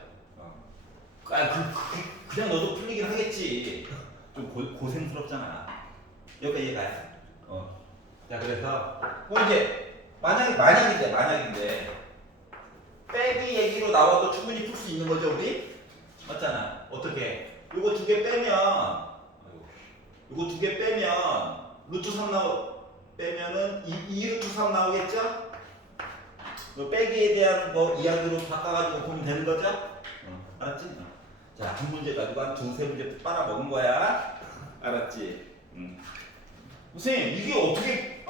그냥 넣어도 풀리긴 하겠지. 좀 고생스럽잖아. 여기까지 이해가요? 자, 그래서 이제 만약인데 빼기 얘기로 나와도 충분히 풀 수 있는 거죠, 우리? 맞잖아. 어떻게? 요거 두 개 빼면 루트 3 빼면은 2 루트 3 나오겠죠? 빼기에 대한 거 이야기로 바꿔가지고 보면 되는 거죠? 알았지? 자, 한 문제 가지고 한 두세 문제 빨아먹은 거야. 알았지? 선생님, 이게 어떻게,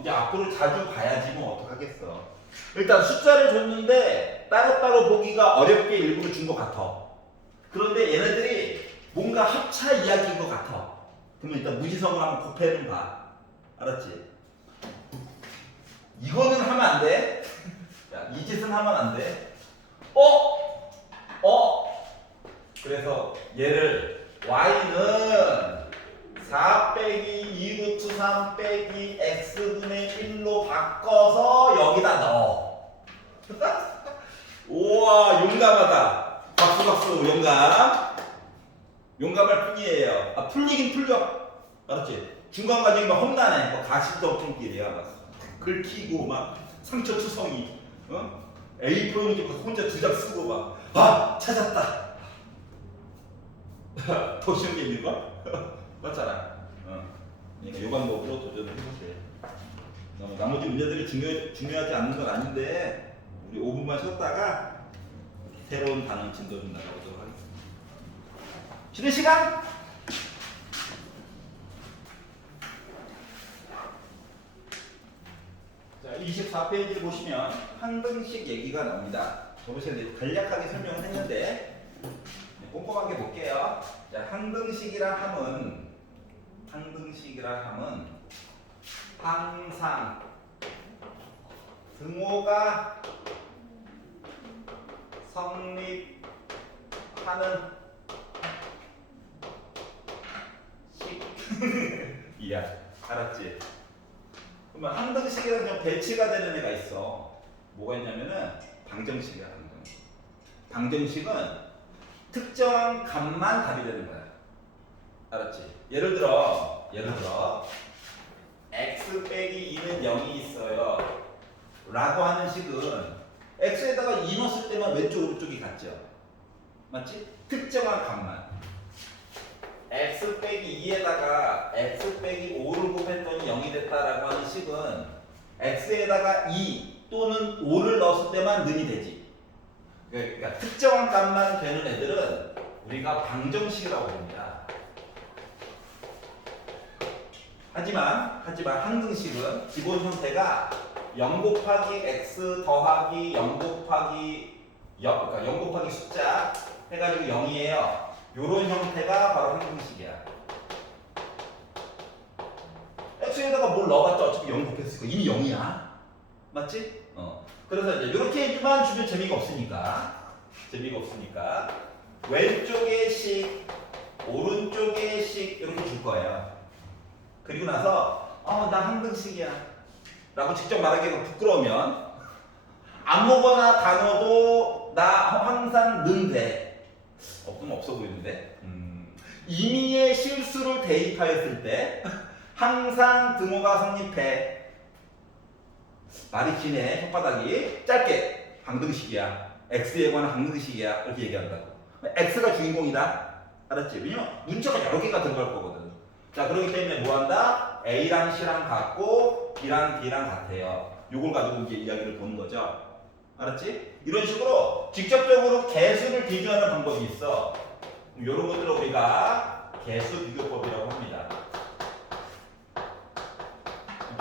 이제 앞으로 자주 봐야지 뭐 어떡하겠어. 일단 숫자를 줬는데 따로따로 보기가 어렵게 일부러 준 것 같아. 그런데 얘네들이 뭔가 합차 이야기인 것 같아. 그러면 일단 무지성을 한번 곱해는 봐. 알았지? 이거는 하면 안 돼. 야, 이 짓은 하면 안 돼. 그래서 얘를 y는 4 빼기 2 루트 3 빼기 x분의 1로 바꿔서 여기다 넣어. 우와, 용감하다. 박수, 용감할 뿐이에요. 풀리긴 풀려. 알았지? 중간 과정이 막 험난해. 뭐 가십도 없던 길이야. 긁히고 막 상처투성이. A4용지 혼자 2장 쓰고 막 찾았다. 더 쉬운 게 있는 거? 맞잖아. 그러니까 이 방법으로 도전을 해보세요. 나머지 문제들이 중요하지 않는 건 아닌데 우리 5분만 쉬었다가 새로운 단원 진도 좀 나가보도록 하겠습니다. 쉬는 시간? 자, 24페이지를 보시면 항등식 얘기가 나옵니다. 저번에 이제 간략하게 설명을 했는데 꼼꼼하게 볼게요. 자, 항등식이라 함은 항상 등호가 성립하는 식. 이야, 알았지? 그러면 항등식이라는 좀 배치가 되는 애가 있어. 뭐가 있냐면은 방정식이야. 방정식은 특정한 값만 답이 되는 거야. 알았지? 예를 들어 x 빼기 2는 0이 있어요 라고 하는 식은 x에다가 2 넣었을 때만 왼쪽 오른쪽이 같죠? 맞지? 특정한 값만 x 빼기 2에다가 x 빼기 5를 곱했더니 0이 됐다라고 하는 식은 x에다가 2 또는 5를 넣었을 때만 는이 되지. 그러니까 특정한 값만 되는 애들은 우리가 방정식이라고 합니다. 하지만 항등식은 기본 형태가 0 곱하기 x 더하기 0 곱하기 그러니까 0 곱하기 숫자 해가지고 0이에요. 요런 형태가 바로 항등식이야. x에다가 뭘 넣어봤자 어차피 0 곱했으니까 이미 0이야. 맞지? 그래서 이제 이렇게만 주면 재미가 없으니까 왼쪽에 식, 오른쪽에 식 이렇게 줄 거예요. 그리고 나서 나 항등식이야 라고 직접 말하기가 부끄러우면 아무거나 단어도 나 항상 는데 좀 없어 보이는데 임의의 실수를 대입하였을 때 항상 등호가 성립해. 말이 기네. 혓바닥이 짧게 방정식이야. x에 관한 방정식이야 이렇게 얘기한다고. x가 주인공이다. 알았지? 왜냐면 문자가 여러 개가 들어갈 거거든. 자, 그렇기 때문에 뭐한다? a랑 c랑 같고 b랑 d랑 같아요. 요걸 가지고 이제 이야기를 보는 거죠. 알았지? 이런 식으로 직접적으로 개수를 비교하는 방법이 있어. 이런 것들을 우리가 개수 비교법이라고 합니다.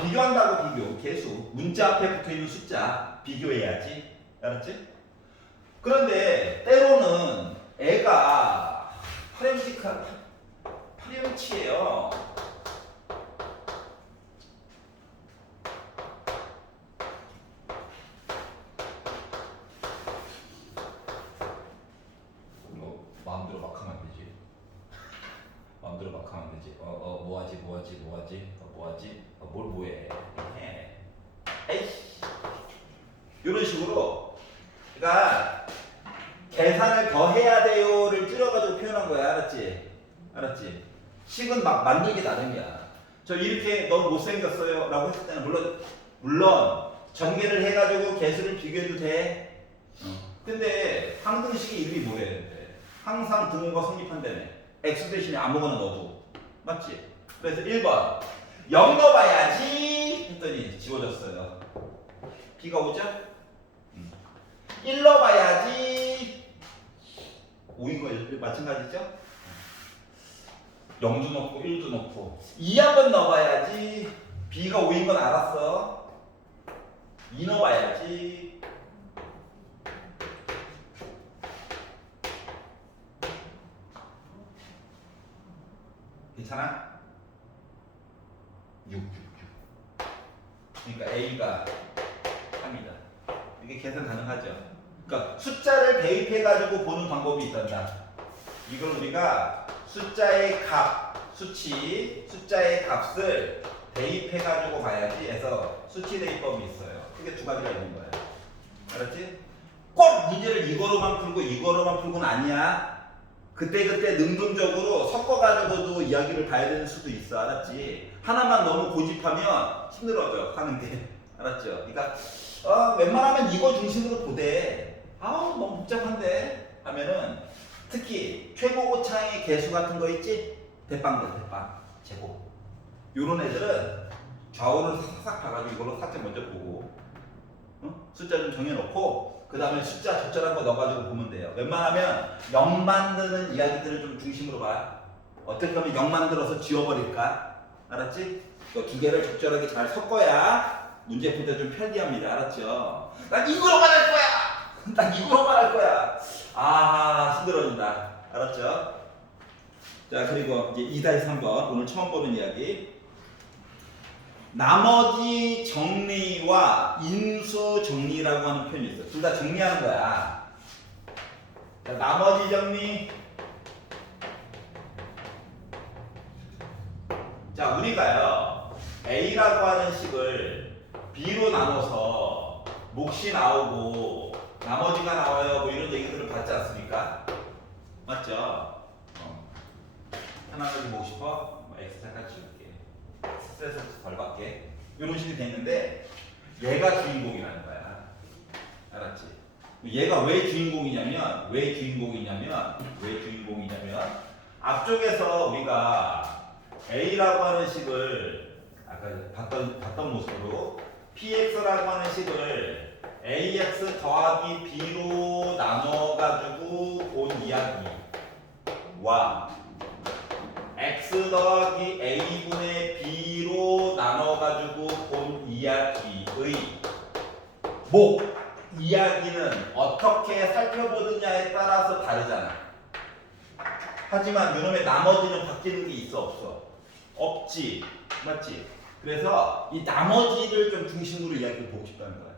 비교한다고 비교, 개수. 문자 앞에 붙어있는 숫자 비교해야지. 알았지? 그런데 때로는 애가 파렴치예요. 마음대로 막 하면 안 되지. 뭐하지? 뭘 뭐해? 에이씨. 이런 식으로, 그러니까 계산을 더 해야 돼요를 줄여가지고 표현한 거야. 알았지? 식은 막 만들기 나름이야. 저 이렇게 넌 못생겼어요 라고 했을 때는 물론 전개를 해가지고 개수를 비교해도 돼. 근데 항등식의 이름이 뭐예요? 항상 등호가 성립한다며. x 대신에 아무거나 넣어도. 맞지? 그래서 1번 0 넣어봐야지 했더니 지워졌어요. b가 오죠? 1 넣어봐야지 5인 거예요. 마찬가지죠? 0도 넣고 1도 넣고 2 한번 넣어봐야지. b가 5인 건 알았어. 2 넣어봐야지. 괜찮아? 6. 그러니까 A가 3이다. 이게 계산 가능하죠. 그러니까 숫자를 대입해가지고 보는 방법이 있단다. 이걸 우리가 숫자의 값, 숫자의 값을 대입해가지고 봐야지 해서 수치 대입법이 있어요. 크게 두 가지가 있는 거야. 알았지? 꼭 문제를 이거로만 풀고 이거로만 풀고는 아니야. 그때 능동적으로 섞어가지고도 이야기를 봐야 되는 수도 있어. 알았지? 하나만 너무 고집하면 힘들어져 하는 게. 알았죠? 그러니까 웬만하면 이거 중심으로 보되 너무 복잡한데 하면은 특히 최고고차의 개수 같은 거 있지? 대빵 제곱 요런 애들은 좌우를 싹싹 봐가지고 이걸로 살짝 먼저 보고 숫자 좀 정해놓고 그 다음에 숫자 적절한 거 넣어가지고 보면 돼요. 웬만하면 0 만드는 이야기들을 좀 중심으로 봐. 어떻게 하면 0 만들어서 지워버릴까? 알았지? 두 개를 적절하게 잘 섞어야 문제 풀 때 좀 편리합니다. 알았죠? 난 이거로만 할 거야. 힘들어진다. 알았죠? 자, 그리고 이제 2-3번 오늘 처음 보는 이야기. 나머지 정리와 인수 정리라고 하는 표현이 있어요. 둘 다 정리하는 거야. 자, 나머지 정리. 자, 우리가요 A라고 하는 식을 B로 나눠서 몫이 나오고 나머지가 나와요 뭐 이런 얘기들을 받지 않습니까? 맞죠? 하나를 보고 싶어? x 잠깐 지울게. 스트레스 덜 받게. 이런 식이 됐는데 얘가 주인공이라는 거야. 알았지? 얘가 왜 주인공이냐면 앞쪽에서 우리가 a라고 하는 식을 아까 봤던 모습으로 px라고 하는 식을 ax 더하기 b로 나눠가지고 본 이야기와 x 더하기 a분의 b로 나눠가지고 본 이야기의 이야기는 어떻게 살펴보느냐에 따라서 다르잖아. 하지만 요놈의 나머지는 바뀌는 게 있어 없어? 없지. 맞지? 그래서 이 나머지를 좀 중심으로 이야기를 보고 싶다는 거야.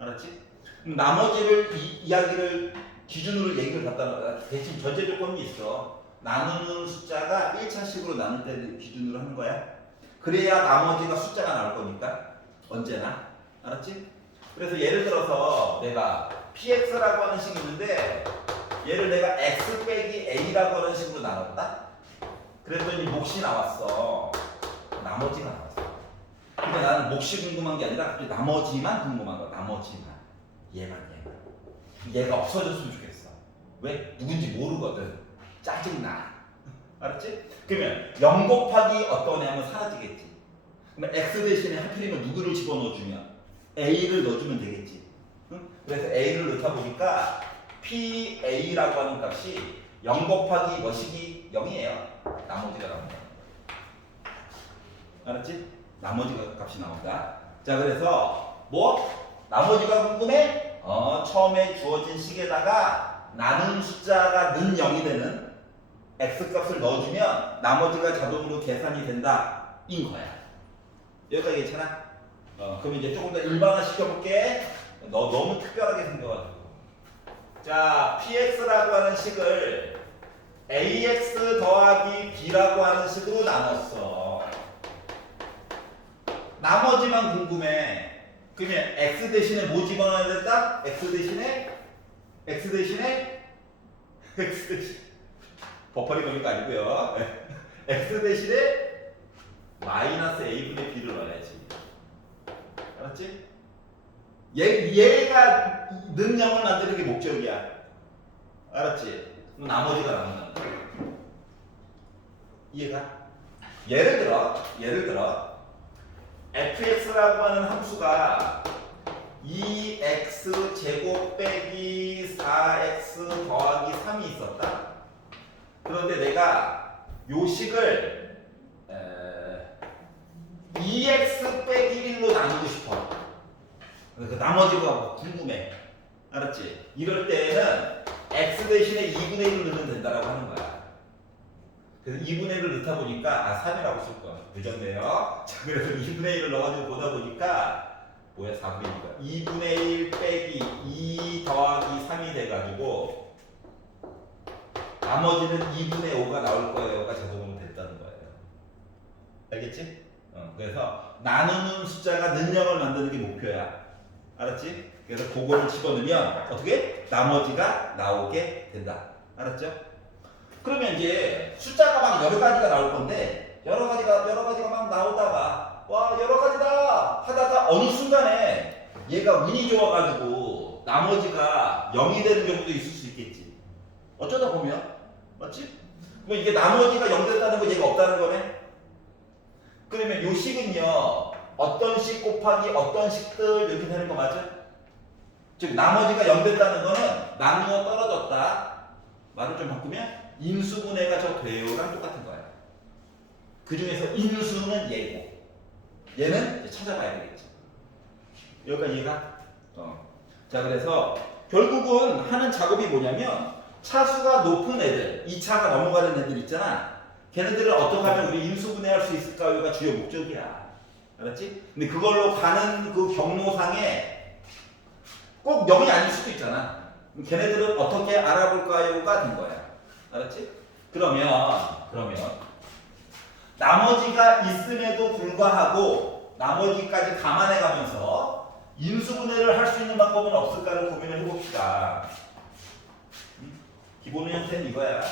알았지? 그럼 나머지를 이야기를 기준으로 얘기를 갖다 놔. 대신 전제 조건이 있어. 나누는 숫자가 1차식으로 나눌 때 기준으로 하는 거야. 그래야 나머지가 숫자가 나올 거니까. 언제나. 알았지? 그래서 예를 들어서 내가 px라고 하는 식이 있는데 얘를 내가 x 빼기 a라고 하는 식으로 나눴다. 그랬더니 몫이 나왔어. 나머지가 나왔어. 근데 나는 몫이 궁금한 게 아니라 갑자기 나머지만 궁금한 거야. 나머지만. 얘가 없어졌으면 좋겠어. 왜? 누군지 모르거든. 짜증나. 알았지? 그러면 0 곱하기 어떤 애 하면 사라지겠지. 그러면 x 대신에 하필이면 누구를 집어넣어주면 a를 넣어주면 되겠지. 응? 그래서 a를 넣다 보니까 PA라고 하는 값이 0 곱하기 뭐식이 0이에요. 나머지가 나온다. 알았지? 나머지가 값이 나온다. 자, 그래서 나머지가 궁금해? 처음에 주어진 식에다가 나눈 숫자가 는 0이 되는 x값을 넣어주면 나머지가 자동으로 계산이 된다. 인 거야. 여기까지 괜찮아? 그럼 이제 조금 더 일반화 시켜볼게. 너 너무 특별하게 생겨가지고. 자, px라고 하는 식을 ax 더하기 b라고 하는 식으로 나눴어. 나머지만 궁금해. 그러면 x 대신에 뭐 집어넣어야 된다? x 대신에 버퍼링 걸린 거 아니고요. x 대신에 마이너스 a분의 b를 넣어야지. 알았지? 얘가 는 0을 만드는 게 목적이야. 알았지? 그럼 나머지가 나온다. 이해가? 예를 들어 fx라고 하는 함수가 2x 제곱 빼기 4x 더하기 3이 있었다. 그런데 내가 요 식을 2x 빼기 1로 나누고 싶어. 그 나머지가 궁금해. 알았지? 이럴 때는 x 대신에 2분의 1을 넣으면 된다라고 하는 거야. 그래서 2분의 1을 넣다 보니까 3이라고 쓸 거야. 부정돼요. 자, 그래서 2분의 1을 넣어가지고 보다 보니까 4분의 1이니까 2분의 1 빼기 2 더하기 3이 돼가지고 나머지는 2분의 5가 나올 거예요가 자동으로 됐다는 거예요. 알겠지? 그래서 나누는 숫자가 는 0을 만드는 게 목표야. 알았지? 그래서 그거를 집어넣으면 어떻게? 나머지가 나오게 된다. 알았죠? 그러면 이제 숫자가 막 여러 가지가 나올 건데 여러 가지가 막 나오다가 와 여러 가지다 하다가 어느 순간에 얘가 운이 좋아가지고 나머지가 0이 되는 경우도 있을 수 있겠지. 어쩌다 보면 맞지? 그럼 이게 나머지가 0 됐다는 거 얘가 없다는 거네. 그러면 요 식은요 어떤 식 곱하기 어떤 식들 이렇게 되는 거 맞아? 즉 나머지가 0 됐다는 거는 나누어 떨어졌다. 말을 좀 바꾸면 인수분해가 저 돼요랑 똑같은 거야. 그 중에서 인수는 얘고 얘는 이제 찾아봐야 되겠지. 여기까지 이해가? 자, 그래서 결국은 하는 작업이 뭐냐면 차수가 높은 애들, 2차가 넘어가는 애들 있잖아. 걔네들을 어떻게 하면 우리 인수분해할 수 있을까가 주요 목적이야. 알았지? 근데 그걸로 가는 그 경로상에 꼭 0이 아닐 수도 있잖아. 걔네들은 어떻게 알아볼까요가 된 거야. 알았지? 그러면 나머지가 있음에도 불구하고 나머지까지 감안해 가면서 인수분해를 할 수 있는 방법은 없을까를 고민을 해봅시다. 기본 형태는 이거야.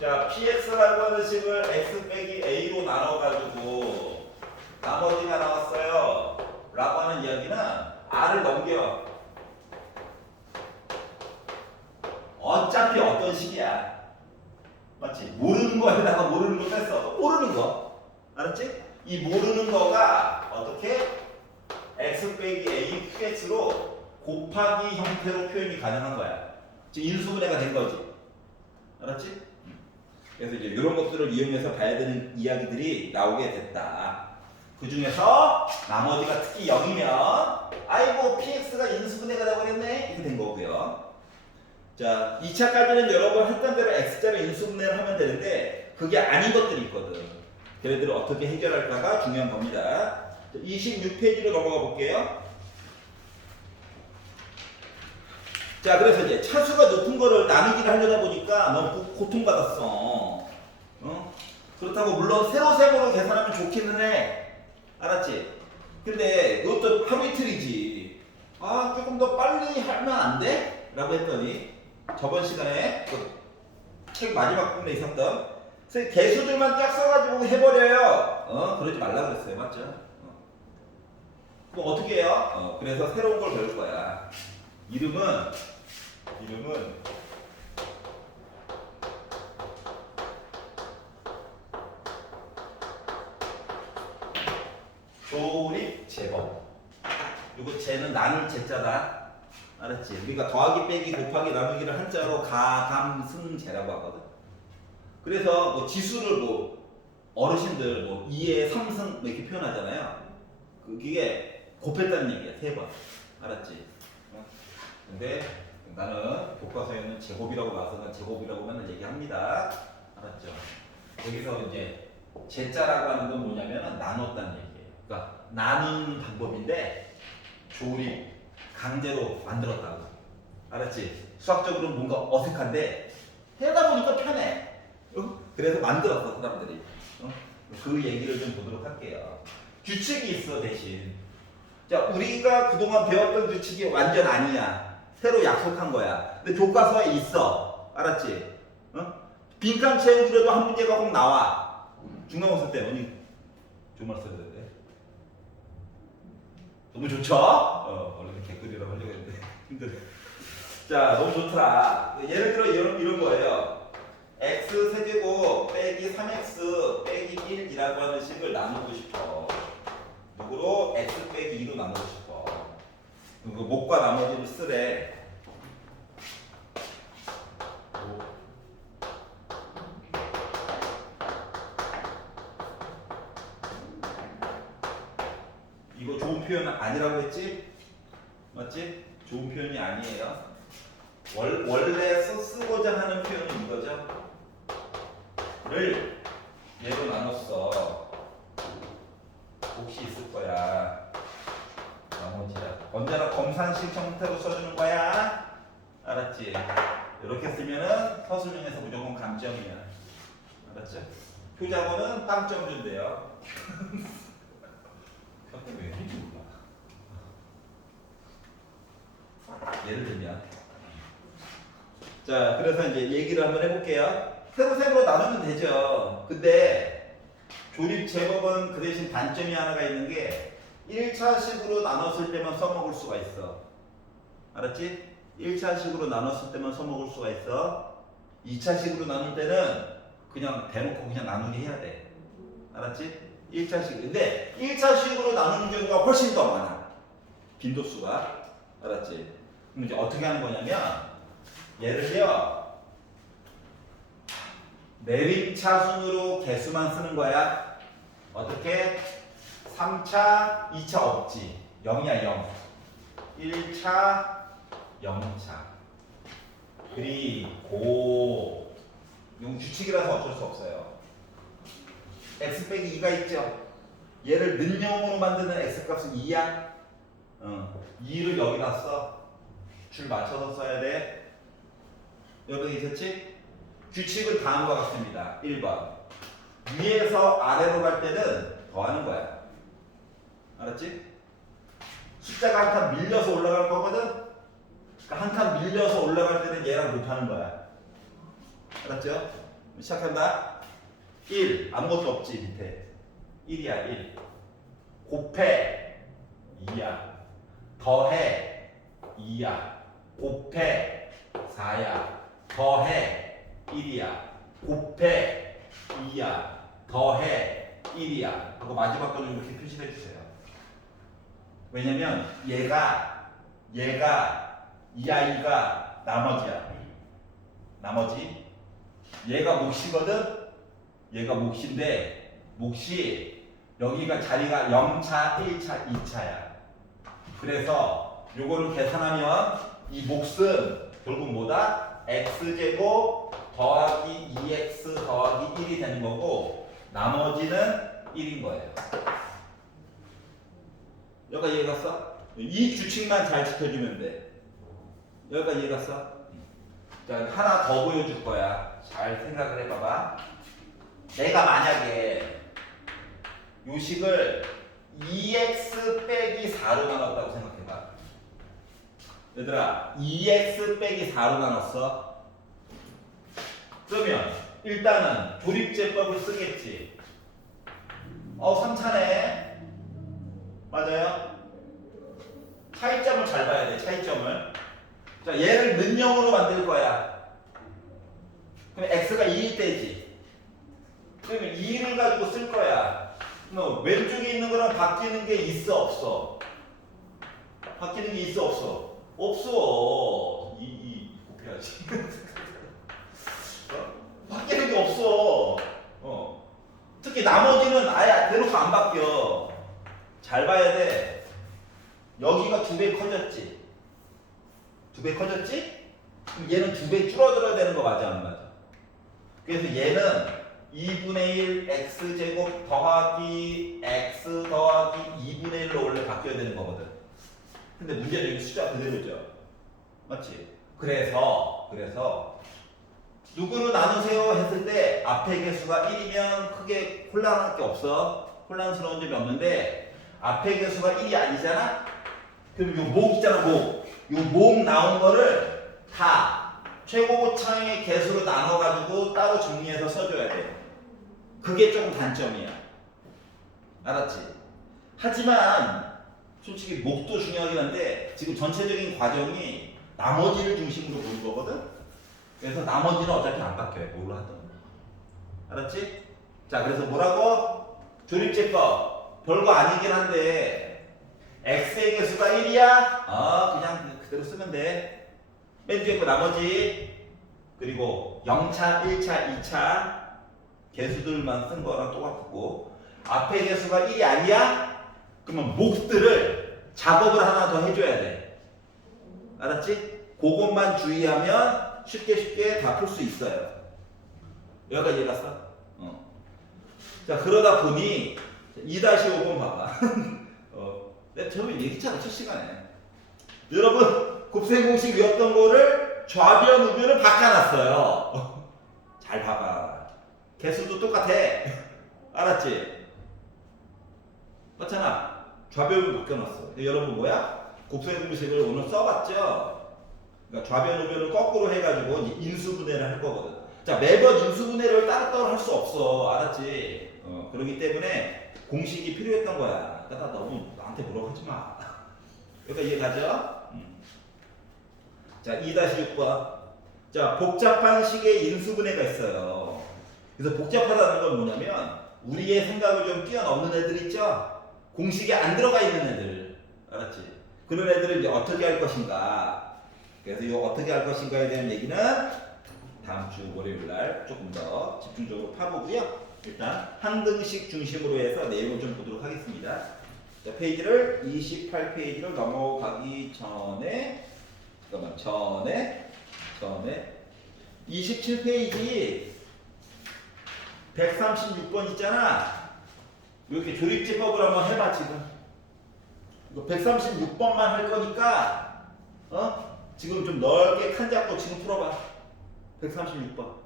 자, px라고 하는 식을 x 빼기 a로 나눠가지고 나머지가 나왔어요. 라고 하는 이야기는 r을 넘겨. 어차피 어떤 식이야. 맞지? 모르는 거에다가 모르는 거 뺐어. 모르는 거. 알았지? 이 모르는 거가 어떻게? x 빼기 a qx로 곱하기 형태로 표현이 가능한 거야. 즉 인수분해가 된 거지. 알았지? 그래서 이제 이런 것들을 이용해서 봐야 되는 이야기들이 나오게 됐다. 그 중에서 나머지가 특히 0이면 아이고 px가 인수분해가 되어버렸네 이렇게 된 거고요. 자, 2차까지는 여러분 했던 대로 x자로 인수분해를 하면 되는데 그게 아닌 것들이 있거든. 걔네들을 어떻게 해결할까가 중요한 겁니다. 26페이지로 넘어가 볼게요. 자, 그래서 이제 차수가 높은 거를 나누기를 하려다 보니까 너무 고통받았어. 어? 그렇다고 물론 세로셈으로 계산하면 좋기는 해. 알았지? 근데 그것도 하루 이틀이지. 아, 조금 더 빨리 하면 안 돼? 라고 했더니 저번 시간에 그 책 마지막 부분에 있었던 개수들만 쫙 써가지고 해버려요. 그러지 말라고 그랬어요. 맞죠? 그럼 어떻게 해요? 그래서 새로운 걸 배울 거야. 이름은 조립 제법. 그리고 쟤는 나눌 제자다. 알았지? 우리가 더하기 빼기 곱하기 나누기를 한자로 가감승제라고 하거든. 그래서 뭐 지수를 뭐 어르신들 뭐 2의 3승 뭐 이렇게 표현하잖아요. 그게 곱했다는 얘기야. 3번. 알았지? 근데 나는 교과서에는 제곱이라고 나와서 난 제곱이라고 맨날 얘기합니다. 알았죠? 여기서 이제 제자라고 하는 건 뭐냐면 나눴다는 얘기예요. 그러니까 나누는 방법인데 조립 강제로 만들었다고. 알았지? 수학적으로는 뭔가 어색한데 해다 보니까 편해. 그래서 만들었어 사람들이. 그 얘기를 좀 보도록 할게요. 규칙이 있어 대신. 자, 우리가 그동안 배웠던 규칙이 완전 아니야. 새로 약속한 거야. 근데 교과서에 있어. 알았지? 빈칸 채우기라도 한 문제가 꼭 나와. 중간고사 때 언니 정말 써야 되는데. 너무 좋죠? 원래 개꿀이라고 하려고 했는데 힘들어. 자, 너무 좋더라. 예를 들어 이런 거예요. x 세제곱 빼기 3x 빼기 1이라고 하는 식을 나누고 싶어. 누구로? x 빼기 2로 나누고 싶어. 그 목과 나머지를 쓰래. 이거 좋은 표현은 아니라고 했지? 맞지? 좋은 표현이 아니에요. 원래 쓰고자 하는 표현은 이거죠. 를 얘로 나눴어. 혹시 있을 거야. 나머지야. 언제나 검산식 형태로 써주는 거야. 알았지? 이렇게 쓰면은 서술형에서 무조건 감점이야. 알았죠? 표자고는 빵점 준대요. 왜 이렇게 몰라? 예를 들면, 자, 그래서 이제 얘기를 한번 해볼게요. 세로세로 나누면 되죠. 근데 조립 제법은 그 대신 단점이 하나가 있는 게 1차식으로 나눴을 때만 써먹을 수가 있어. 알았지? 1차식으로 나눴을 때만 써먹을 수가 있어. 2차식으로 나눌 때는 그냥 대놓고 그냥 나누기 해야 돼. 알았지? 1차식. 근데 1차식으로 나누는 경우가 훨씬 더 많아. 빈도수가. 알았지? 그럼 이제 어떻게 하는 거냐면 예를 들어 내림차순으로 개수만 쓰는 거야. 어떻게? 3차, 2차 없지. 0이야 0. 1차, 0차. 그리고 이건 규칙이라서 어쩔 수 없어요. x 빼기 2가 있죠. 얘를 는형으로 만드는 x값은 2야. 2를 여기다 써. 줄 맞춰서 써야 돼. 여기 있었지? 규칙은 다음과 같습니다. 1번. 위에서 아래로 갈 때는 더하는 거야. 알았지? 숫자가 한 칸 밀려서 올라갈 거거든? 그러니까 한 칸 밀려서 올라갈 때는 얘랑 곱하는 거야. 알았죠? 시작한다. 1 아무것도 없지 밑에 1이야 1 곱해 2야 더해 2야 곱해 4야 더해 1이야 곱해 2야 더해 1이야 하고 마지막 거는 이렇게 표시를 해주세요. 왜냐면 얘가 이 아이가 나머지야. 나머지 얘가 몫이거든. 얘가 몫인데 몫이 여기가 자리가 0차, 1차, 2차야. 그래서 요거를 계산하면 이 몫은 결국 뭐다? x제곱 더하기 2x 더하기 1이 되는 거고 나머지는 1인 거예요. 여기까지 이해 갔어? 이 규칙만 잘 지켜주면 돼. 여기까지 이해 갔어? 자, 하나 더 보여줄 거야. 잘 생각을 해봐봐. 내가 만약에 요식을 2x 빼기 4로 나눴다고 생각해봐. 얘들아, 2x 빼기 4로 나눴어. 그러면 일단은 조립제법을 쓰겠지. 3차네. 맞아요? 차이점을 잘 봐야 돼, 차이점을. 자, 얘를 는영으로 만들 거야. 그럼 x가 2일 때지. 그러면 2를 가지고 쓸 거야. 그럼 왼쪽에 있는 거랑 바뀌는 게 있어, 없어? 바뀌는 게 있어, 없어? 없어. 2 곱해야지. 바뀌는 게 없어. 특히 나머지는 아예 대놓고 안 바뀌어. 잘 봐야 돼. 여기가 2배 커졌지. 2배 커졌지? 그럼 얘는 2배 줄어들어야 되는 거 맞아, 안 맞아? 그래서 얘는 2분의 1 x제곱 더하기 x 더하기 2분의 1로 원래 바뀌어야 되는 거거든. 근데 문제는 여기 숫자 그대로죠. 맞지? 그래서 누구로 나누세요 했을 때 앞에 개수가 1이면 크게 혼란할 게 없어. 혼란스러운 점이 없는데 앞에 개수가 1이 아니잖아? 그럼 요 목 있잖아, 목. 요 목 나온 거를 다 최고차의 개수로 나눠가지고 따로 정리해서 써줘야 돼. 그게 조금 단점이야. 알았지? 하지만 솔직히 목도 중요하긴 한데 지금 전체적인 과정이 나머지를 중심으로 보는 거거든? 그래서 나머지는 어차피 안 바뀌어요. 뭘로 하든. 알았지? 자, 그래서 뭐라고? 조립제법. 별거 아니긴 한데 x의 개수가 1이야? 그냥 그대로 쓰면 돼. 맨 뒤에 거 나머지 그리고 0차, 1차, 2차 개수들만 쓴 거랑 똑같고 앞에 개수가 1이 아니야? 그러면 몫들을 작업을 하나 더 해줘야 돼. 알았지? 그것만 주의하면 쉽게 다 풀 수 있어요. 여기까지 이해갔어? 자, 그러다 보니 2-5번 봐봐. 내가 처음에 얘기했잖아, 첫 시간에. 여러분, 곱셈 공식 외웠던 거를 좌변, 우변을 바꿔놨어요. 잘 봐봐. 개수도 똑같아. 알았지? 맞잖아. 좌변을 바꿔놨어. 근데 여러분 뭐야? 곱셈 공식을 오늘 써봤죠? 그러니까 좌변, 우변을 거꾸로 해가지고 이제 인수분해를 할 거거든. 자, 매번 인수분해를 따로따로 할 수 없어. 알았지? 그렇기 때문에 공식이 필요했던 거야. 그러니까 너무 나한테 뭐라고 하지 마. 여기까지 이해가죠? 자, 2-6번. 자, 복잡한 식의 인수분해가 있어요. 그래서 복잡하다는 건 뭐냐면 우리의 생각을 좀 뛰어넘는 애들 있죠? 공식에 안 들어가 있는 애들. 알았지? 그런 애들을 이제 어떻게 할 것인가. 그래서 이 어떻게 할 것인가에 대한 얘기는 다음 주 월요일 날 조금 더 집중적으로 파보고요. 일단 항등식 중심으로 해서 내용을 좀 보도록 하겠습니다. 자, 페이지를 28페이지를 넘어가기 전에 27페이지 136번 있잖아. 이렇게 조립제법을 한번 해봐. 지금 이거 136번만 할 거니까 지금 좀 넓게 칸 잡고 지금 풀어봐. 136번.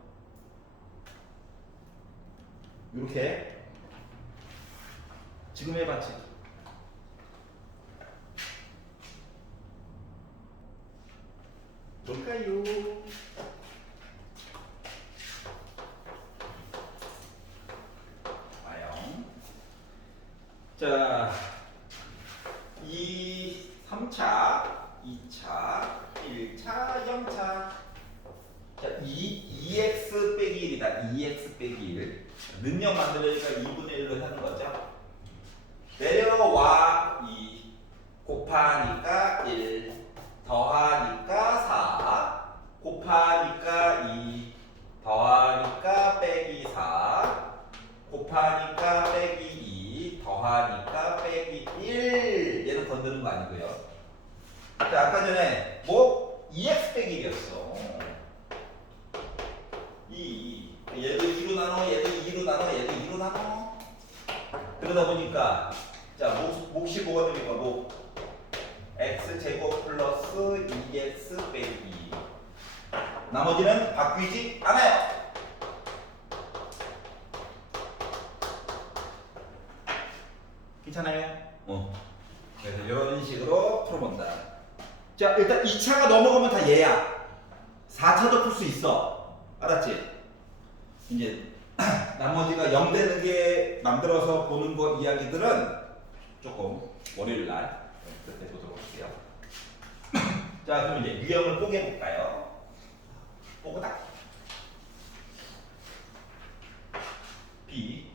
이렇게 지금 해봐. 지금. 뭘까요? 자, 3차, 2차, 1차, 0차. 자, 2x 빼기 1이다. 2x 빼기 1. 능력 만들려니까 2분의 1로 하는 거죠. 내려와 2 곱하니까 1 더하니까 4 곱하니까 2 더하니까 빼기 4 곱하니까 빼기 2 더하니까 빼기 1. 얘는 건드는 거 아니고요. 자, 아까 전에 뭐 2x 빼기 1이었어. 얘도 2로 나눠, 얘도 2로 나눠, 얘도 2로 나눠. 그러다 보니까 자, 몫이 뭐가 됩니까? 목 x제곱 플러스 2x 빼기 2. 나머지는 바뀌지 않아요. 괜찮아요? 그래서 이런 식으로 풀어본다. 자, 일단 2차가 넘어가면 다 얘야. 4차도 풀 수 있어. 알았지? 이제 나머지가 0 되는 게 만들어서 보는 거 이야기들은 조금 월요일 날 그때 보도록 할게요. 자, 그럼 이제 유형을 뽀개 볼까요? 뽀그다. B.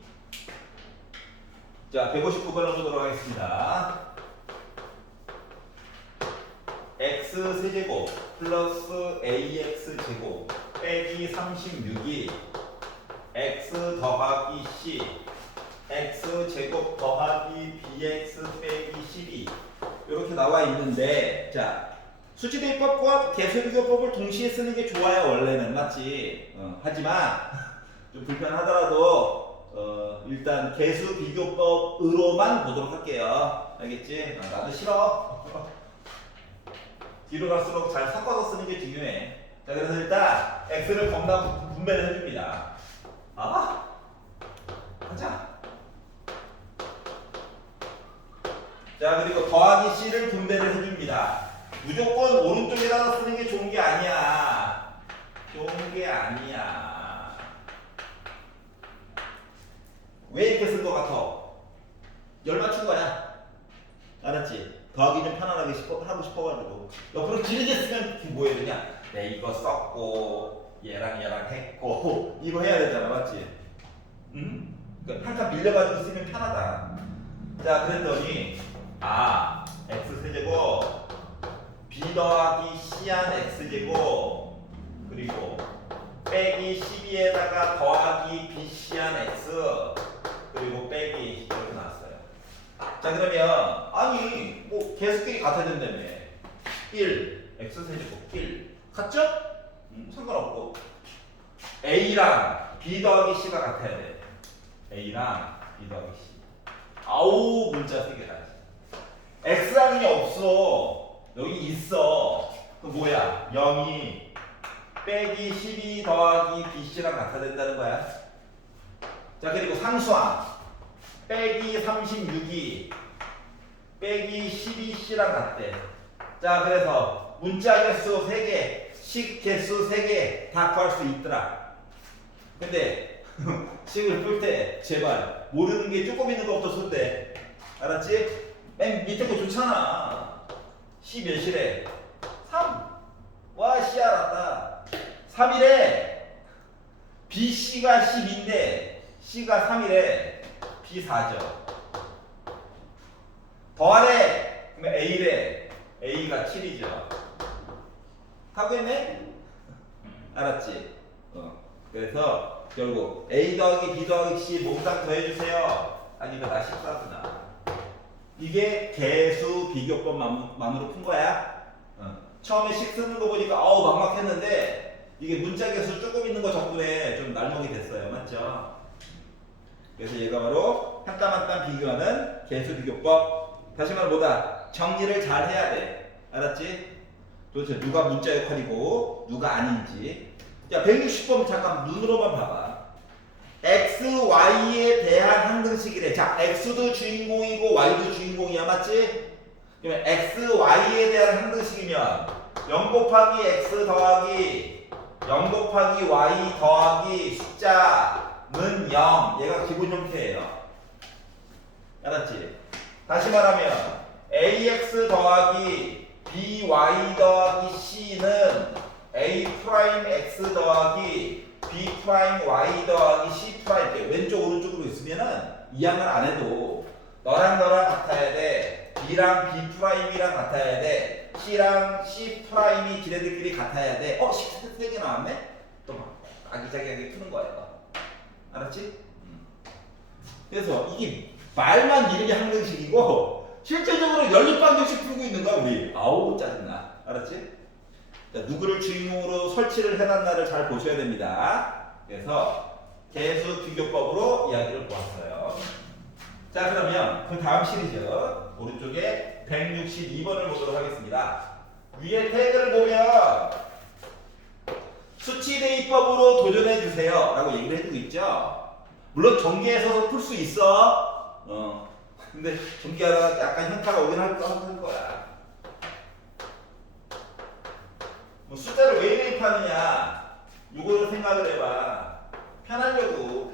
자, 159번을 보도록 하겠습니다. x 세제곱 플러스 ax 제곱 빼기 36이 x 더하기 c x 제곱 더하기 bx 빼기 12 이렇게 나와 있는데, 자, 수치대입법과 개수비교법을 동시에 쓰는 게 좋아요. 원래는 맞지? 하지만 좀 불편하더라도 일단 개수비교법으로만 보도록 할게요. 알겠지? 나도 싫어. 뒤로 갈수록 잘 섞어서 쓰는 게 중요해. 자, 그래서 일단 x를 겁나 분배를 해줍니다. 하자. 자, 그리고 더하기 c를 분배를 해줍니다. 무조건 오른쪽에다가 쓰는 게 좋은 게 아니야. 좋은 게 아니야. 왜 이렇게 쓴 것 같아? 열 맞춘 거야. 알았지? 더하기 좀 편안하게 하고 싶어가지고 옆으로 길게 쓰면 뭐 해야 되냐? 내 이거 썼고 얘랑 했고 이거 해야 되잖아. 맞지? 응? 그러니까 한칸 밀려가지고 쓰면 편하다. 자, 그랬더니 x 세제곱 b 더하기 c한 x제곱 그리고 빼기 12에다가 더하기 bc한 x 그리고 빼기 이렇게 나왔어요. 자, 그러면 아니 뭐 개수끼리 같아야 된다며. 1 x 세제곱 1 같죠? 상관없고 a랑 b 더하기 c가 같아야 돼. a랑 b 더하기 c. 아우, 문자 3개다. x랑이 없어. 여기 있어. 그럼 뭐야? 0이 빼기 12 더하기 bc랑 같아야 된다는 거야. 자, 그리고 상수항 빼기 36이 빼기 12c랑 같대. 자, 그래서 문자 개수 3개, 식 개수 3개 다 구할 수 있더라. 근데 식을 풀 때 제발 모르는 게 조금 있는 것부터 손대. 알았지? 맨 밑에 거 좋잖아. C 몇이래? 3. 와, C 알았다. 3이래. BC가 12인데 C가 3이래. B 4죠. 더하래. 그러면 A래. A가 7이죠. 하고 있네? 알았지? 그래서 결국 A 더하기 B 더하기 C 몽땅 더해주세요. 아니, 이거 나 14구나. 이게 개수 비교법만으로 푼 거야. 처음에 식 쓰는 거 보니까 막막했는데 이게 문자 개수 조금 있는 거 덕분에 좀 날먹이 됐어요. 맞죠? 그래서 얘가 바로 한 땀 한 땀 비교하는 개수 비교법. 다시 말해 뭐다? 정리를 잘 해야 돼. 알았지? 도대체 누가 문자 역할이고 누가 아닌지. 자, 160번 잠깐 눈으로만 봐봐. x, y에 대한 항등식이래. 자, x도 주인공이고 y도 주인공이야. 맞지? 그러면 x, y에 대한 항등식이면 0 곱하기 x 더하기 0 곱하기 y 더하기 숫자는 0. 얘가 기본 형태예요. 알았지? 다시 말하면 ax 더하기 by 더하기 c는 a 프라임 x 더하기 b 프라임 y 더하기 c 프라임 이렇게 왼쪽 오른쪽으로 있으면은 이항을 안 해도 너랑 같아야 돼. b랑 b 프라임이랑 같아야 돼. c랑 c 프라임이 지네들끼리 같아야 돼. 13개 나왔네? 또 막 아기자기하게 푸는 거야. 알았지? 그래서 이게 말만 이름이 항등식이고 실제적으로 연립방정식 풀고 있는 거야 우리. 아우 짜증나. 알았지? 자, 누구를 주인공으로 설치를 해놨나를 잘 보셔야 됩니다. 그래서 개수 비교법으로 이야기를 보았어요. 자 그러면 그 다음 시리즈 오른쪽에 162번을 보도록 하겠습니다. 위에 태그를 보면 수치 대입법으로 도전해 주세요 라고 얘기를 해주고 있죠. 물론 전개해서 풀 수 있어. 근데 전개하다가 약간 현타가 오긴 할 거야. 뭐 숫자를 왜 대입하느냐 이거를 생각을 해봐. 편하려고.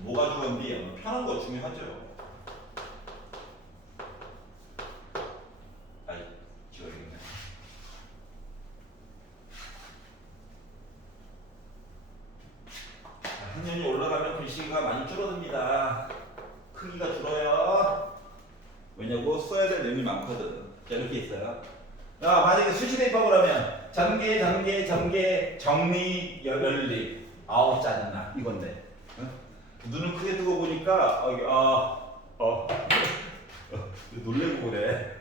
뭐가 중요한데 편한 거 중요하죠. 아이 지워야겠네. 학년이 올라가면 글씨가 많이 줄어듭니다. 크기가 줄어요. 왜냐고 써야 될 내용이 많거든. 자, 이렇게 있어요. 만약에 수치 대입법을 하면 전개, 정리, 연립. 아우 짜증나 이건데. 눈을 크게 뜨고 보니까 놀래고 그래.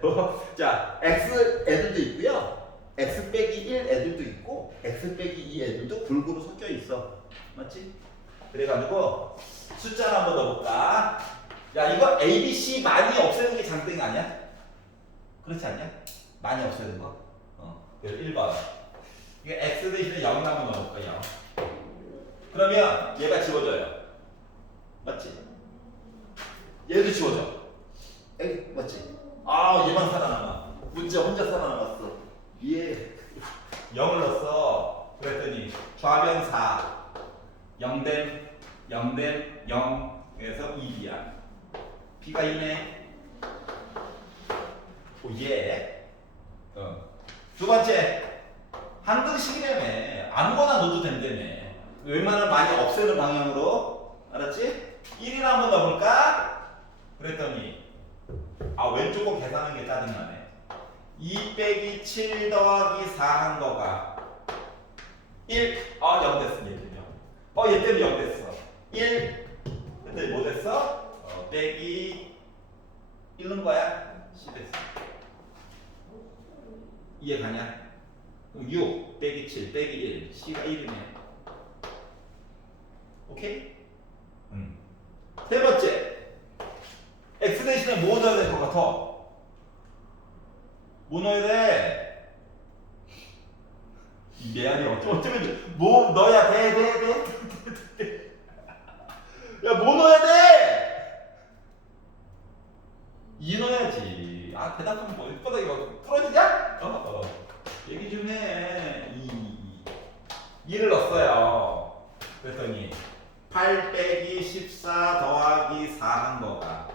자, x 애들도 있고요. x 빼기 1 애들도 있고 x 빼기 2 애들도 골고루 섞여 있어. 맞지? 그래가지고 숫자를 한번 넣어볼까? 야 이거 A, B, C 많이 없애는 게 장땡이 아니야? 그렇지 않냐? 많이 없애는 거. 그래서 1번. 이게 x 대신에 0 한번 넣어볼까? 0. 그러면 얘가 지워져요. 맞지? 얘도 지워져. 에이, 맞지? 얘만 살아남아. 문제 혼자 살아남았어. 얘 0을 넣었어. 그랬더니 좌변4 0됨 0에서 2b야. b가 2네. 얘. 두 번째 항등식이라며. 아무거나 넣어도 된다며. 웬만하면 많이 없애는 방향으로. 알았지? 1이나 한번 넣어볼까? 그랬더니 왼쪽 거 계산하는 게 짜증나네. 2 빼기 7 더하기 4 한 거가 1. 0 됐어. 얘 때문에. 얘 때문에 0 됐어. 1. 근데 뭐 됐어? 빼기 1 넣은 거야? 10 됐어. 이해 가냐? 6 빼기 7 빼기 1. C가 1이네. 오케이? 세 번째. X 대신에 뭐 넣어야 될 것 같아? 뭐 넣어야 돼? 미안해. 어쩌면 뭐 넣어야 돼. 야, 뭐 넣어야 돼? 2 넣어야지. 대답하면 뭐 혓바닥이 막 부러지냐? 얘기 좀 해. 2를 넣었어요. 그랬더니 8 빼기 14 더하기 4 한 거가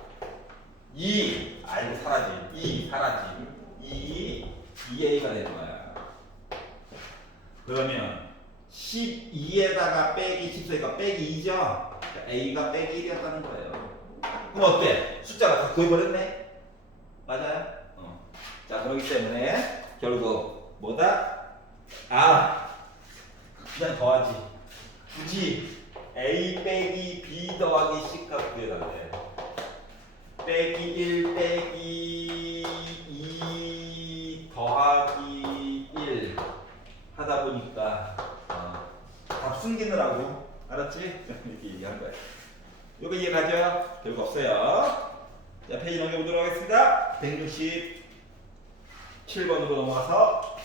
2. 이거 사라지. 2 사라지. 2a가 되는 거야. 그러면 12에다가 빼기 14가 빼기 2죠? a가 빼기 1이었다는 거예요. 그럼 어때? 숫자가 다 구해버렸네? 맞아요? 자, 그렇기 때문에 결국 뭐다? 그냥 더하지. 굳이 a 빼기 b 더하기 c 값 구해달래. 빼기 1 빼기 2 더하기 1 하다 보니까 답 숨기느라고. 알았지? 이렇게 얘기한 거야. 이거 이해가죠? 별거 없어요. 자, 페이지 넘겨보도록 하겠습니다. 167번으로 넘어가서.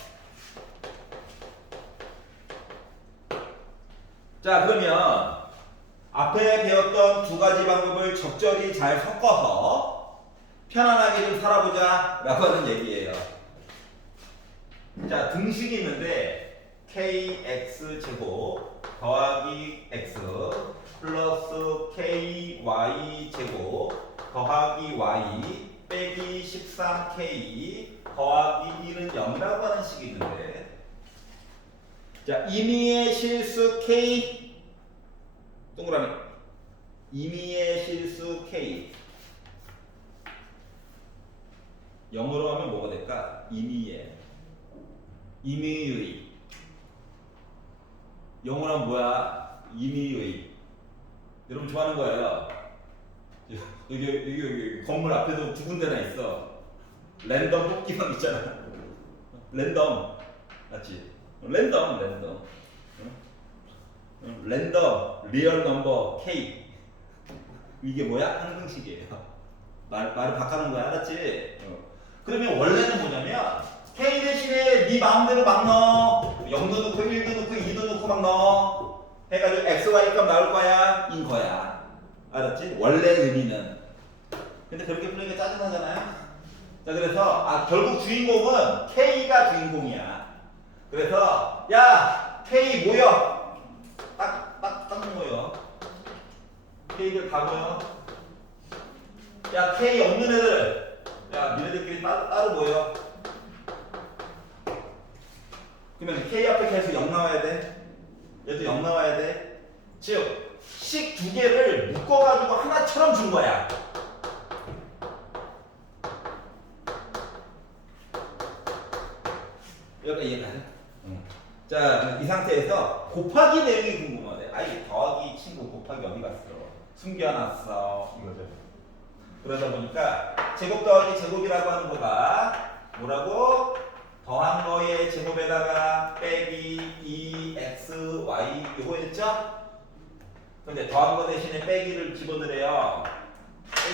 자, 그러면 앞에 배웠던 두 가지 방법을 적절히 잘 섞어서 편안하게 좀 살아보자 라고 하는 얘기예요. 자, 등식이 있는데 kx제곱 더하기 x 플러스 ky 제곱 더하기 y 빼기 13k 더하기 1은 0이라고 하는 식이 있는데, 자, 임의의 실수 k 동그라미, 임의의 실수 k 0으로 하면 뭐가 될까? 임의의 0으로 하면 뭐야? 임의의. 여러분 좋아하는 거예요. 여기 건물 앞에도 두 군데나 있어. 랜덤 뽑기방 있잖아. 랜덤, 맞지? 랜덤. 랜덤 리얼 넘버 K. 이게 뭐야? 한글식이에요. 말을 바꾸는 거야, 알았지? 그러면 원래는 뭐냐면 K 대신에 네 마음대로 막 넣어. 0도 넣고 1도 넣고 2도 넣고 막 넣어. 해가지고 x, y 값 나올 거야, 인 거야. 알았지? 원래 의미는. 근데 그렇게 풀리니까 짜증나잖아요. 자, 그래서 결국 주인공은 K가 주인공이야. 그래서 야, K 모여. 딱 모여. K들 다 모여. 야, K 없는 애들. 야, 니네들끼리 따로 모여. 그러면 K 앞에 계속 0 나와야 돼. 얘도 0 나와야 돼. 즉, 식 두 개를 묶어가지고 하나처럼 준 거야. 여기가 이해가죠? 자, 이 상태에서 곱하기 내용이 궁금하네. 아이, 더하기 친구 곱하기 어디 갔어? 숨겨놨어. 이거죠. 그러다 보니까 제곱 더하기 제곱이라고 하는 거가 뭐라고? 더한 거의 제곱에다가 빼기 2xy 요거였죠? 근데 더한 거 대신에 빼기를 집어넣으래요.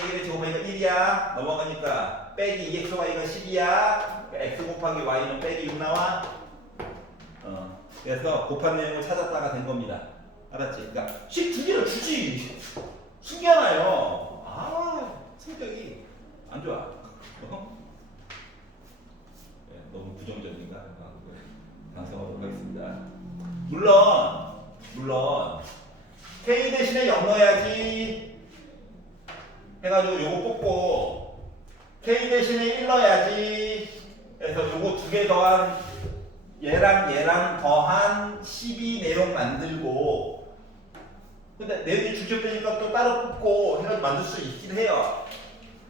빼기를 제곱하니까 1이야. 넘어가니까 빼기 2xy가 10이야. 그러니까 x 곱하기 y는 빼기 6 나와. 그래서 곱한 내용을 찾았다가 된 겁니다. 알았지? 그러니까 식 두 개를 주지. 숨겨놔요. 성격이 안 좋아. 너무 부정적인가? 반성하도록 하겠습니다. 물론 K 대신에 0 넣어야지 해가지고 요거 뽑고 K 대신에 1 넣어야지 해서 요거 두 개 더한 얘랑 더한 12 내용 만들고, 근데 내용이 주접되니까 또 따로 뽑고 해가지고 만들 수 있긴 해요.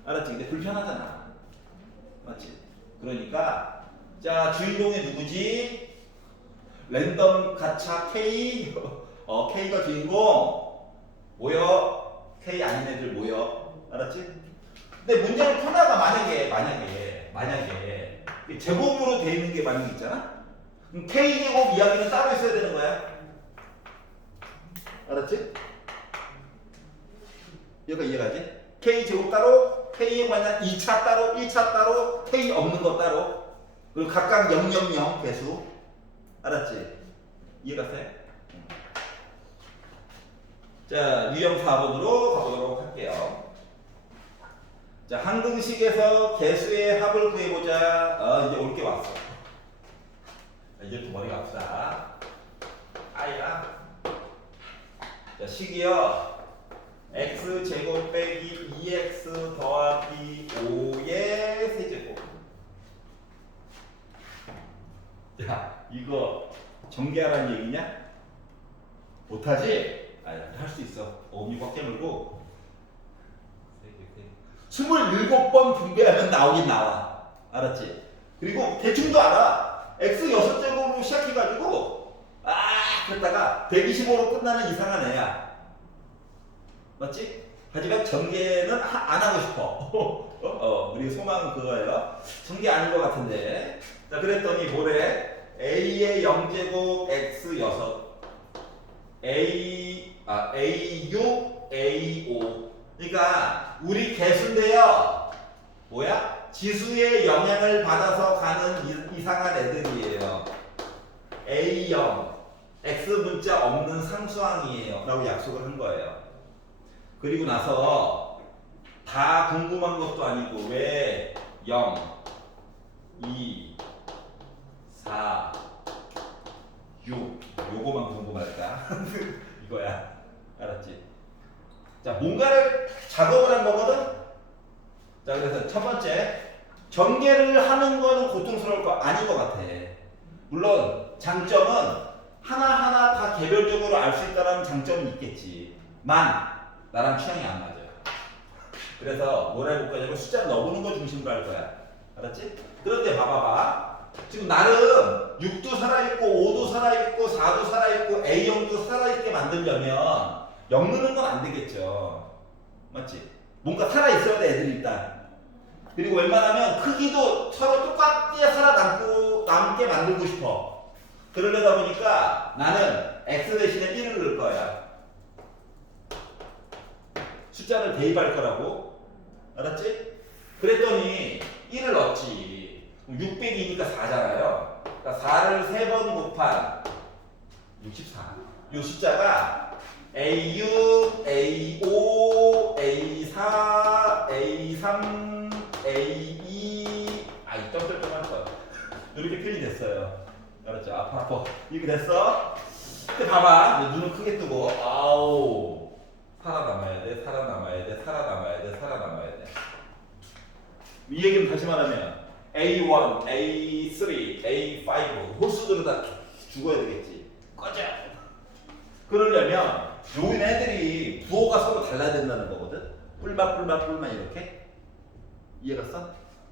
알았지? 근데 불편하잖아. 맞지? 그러니까 자, 주인공이 누구지? 랜덤 가차 K. K가 주인공. 모여. K 아닌 애들 모여. 알았지? 근데 문제를 풀다가 만약에 제곱으로 돼 있는 게 만약 있잖아? 그럼 K 제곱 이야기는 따로 있어야 되는 거야. 알았지? 여기가 이해가지? K 제곱 따로, K에 만약 2차 따로, 1차 따로, K 없는 거 따로. 그리고 각각 000 개수. 알았지? 이해갔어요? 자, 유형 4번으로 가보도록 할게요. 자, 한등식에서 개수의 합을 구해보자. 이제 올 게 왔어. 이제 또 머리가 아프다. 아이야. 자, 식이요. x제곱 빼기 2x 더하기 5의 세제곱. 야, 이거 전개하라는 얘기냐? 못하지? 할 수 있어. 어음이 꽉 깨물고 27번 분배하면 나오긴 나와. 알았지? 그리고 대충도 알아. x 6제곱으로 시작해가지고 그랬다가 125로 끝나는 이상한 애야. 맞지? 하지만 전개는 안 하고 싶어. 우리 소망은 그거예요. 전개 아닌 것 같은데. 자, 그랬더니 뭐래? a의 0제곱 x 6 A6 A5. 그러니까 우리 개수인데요. 뭐야? 지수의 영향을 받아서 가는 이상한 애들이에요. A0 X 문자 없는 상수항이에요 라고 약속을 한 거예요. 그리고 나서 다 궁금한 것도 아니고 왜 0, 2, 4, 6 요거만 궁금할까? 이거야. 알았지? 자, 뭔가를 작업을 한 거거든? 자, 그래서 첫 번째, 전개를 하는 거는 고통스러울 거 아닌 것 같아. 물론, 장점은 하나하나 다 개별적으로 알 수 있다는 장점은 있겠지. 나랑 취향이 안 맞아. 그래서 뭘 해볼 거냐면 숫자 넣어보는 거 중심으로 할 거야. 알았지? 그런데 봐봐봐. 지금 나름 6도 살아있고 5도 살아있고 4도 살아있고 A형도 살아있게 만들려면 0 넣는 건 안 되겠죠. 맞지? 뭔가 살아있어야 돼 애들이 일단. 그리고 웬만하면 크기도 서로 똑같게 남게 만들고 싶어. 그러려다 보니까 나는 X 대신에 1을 넣을 거야. 숫자를 대입할 거라고. 알았지? 그랬더니 1을 넣었지. 600이니까 4잖아요. 그러니까 4를 3번 곱한 64. 이 숫자가 A6, A5, A4, A3, A2, 이 점점점 할 거야. 이렇게 표현이 됐어요. 알았죠? 아파. 이렇게 됐어? 근데 봐봐. 눈을 크게 뜨고, 아우. 살아남아야 돼. 이 얘기는 다시 말하면 A1, A3, A5 홀수들은 다 죽어야 되겠지. 꺼져. 그러려면 요 애들이 부호가 서로 달라야 된다는 거거든. 뿔마 이렇게. 이해갔어?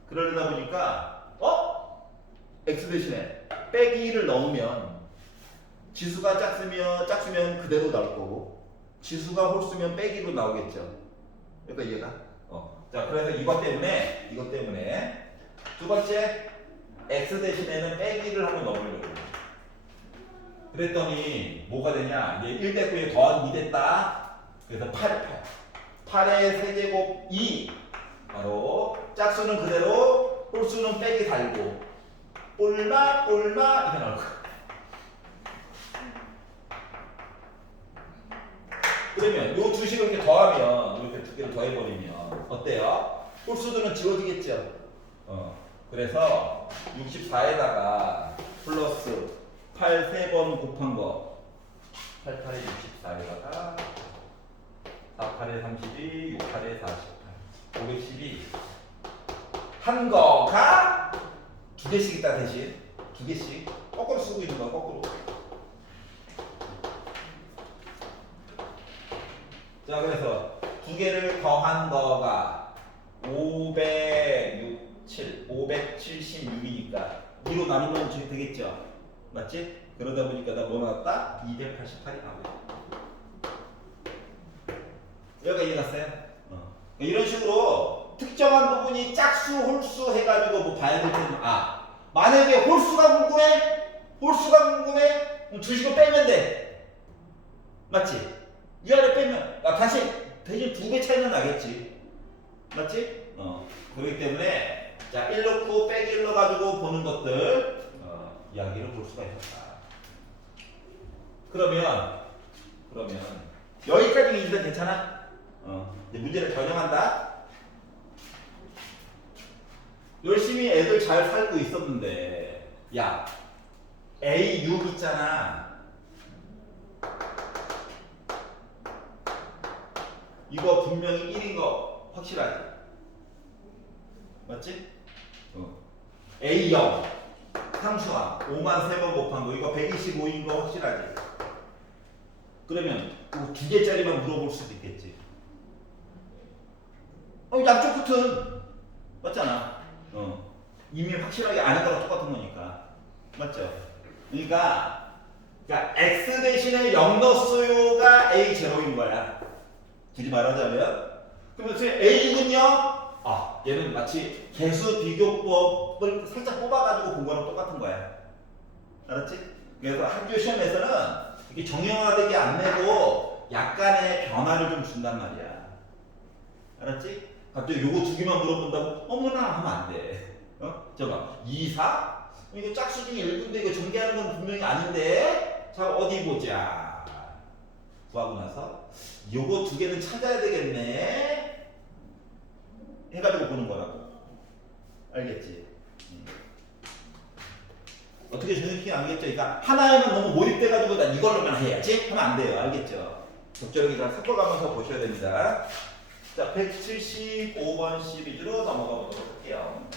그러려다 보니까 X 대신에 빼기 1을 넣으면 지수가 짝수면 그대로 나올 거고 지수가 홀수면 빼기로 나오겠죠. 그러니까 이해가? 자, 그래서 이것 때문에 두 번째 X 대신에는 빼기를 한번 넣어보려고. 그랬더니 뭐가 되냐? 이제 1 됐고 얘 더하기 2 됐다. 그래서 8의 세제곱 2. 바로 짝수는 그대로 홀수는 빼기 달고 뿔마 이렇게 나올 거야. 그러면 요 두 식을 이렇게 더하면 이렇게 두 개를 더해버리면 어때요? 홀수들은 지워지겠죠. 그래서 64에다가 플러스 8 3번 곱한 거 8, 8에 64에다가 4, 8에 32, 6, 8에 48 512 한 거가 두 개씩 있다. 대신 두 개씩 거꾸로 쓰고 있는 거야. 거꾸로. 자, 그래서 두 개를 더한 거가 576이니까 2로 나누면 저기 되겠죠. 맞지? 그러다 보니까 나 뭐 나왔다? 288이 나오죠. 여기가 이해갔어요? 이런 식으로 특정한 부분이 짝수, 홀수 해가지고 뭐 봐야 될 때는 만약에 홀수가 궁금해? 그럼 두 식을 빼면 돼. 맞지? 이 아래 빼면 다시 대신 2배 차이는 나겠지. 맞지? 그렇기 때문에 자 1 넣고 빼기 1 넣어가지고 보는 것들 이야기를 볼 수가 있었다. 그러면 여기까지 이제 괜찮아? 이제 문제를 변형한다. 열심히 애들 잘 살고 있었는데 야 A6 있잖아. 이거 분명히 1인 거 확실하지? 맞지? A0 상수항 5만 3번 곱한 거 이거 125인 거 확실하지? 그러면 두 개짜리만 물어볼 수도 있겠지. 양쪽 끝은 맞잖아. 이미 확실하게 아는 거랑 똑같은 거니까. 맞죠? 그러니까 X 대신에 0 넣었어요가 A0인 거야. 굳이 말하자면. 그러면 A6은요? 얘는 마치 개수 비교법을 살짝 뽑아가지고 본 거랑 똑같은 거야. 알았지? 그래서 학교 시험에서는 이렇게 정형화되게 안 내고 약간의 변화를 좀 준단 말이야. 알았지? 갑자기 요거 두 개만 물어본다고 어머나 하면 안 돼. 잠깐 2, 4? 이거 짝수 중에 1군데 이거 전개하는 건 분명히 아닌데 자 어디 보자. 구하고 나서 요거 두 개는 찾아야 되겠네 해가지고 보는 거라고. 알겠지? 어떻게 정확히 알겠죠? 그러니까 하나에만 너무 몰입돼가지고 나 이걸로만 해야지 하면 안 돼요. 알겠죠? 적절하게 잘 섞어가면서 보셔야 됩니다. 자, 175번 시리즈로 넘어가 보도록 할게요.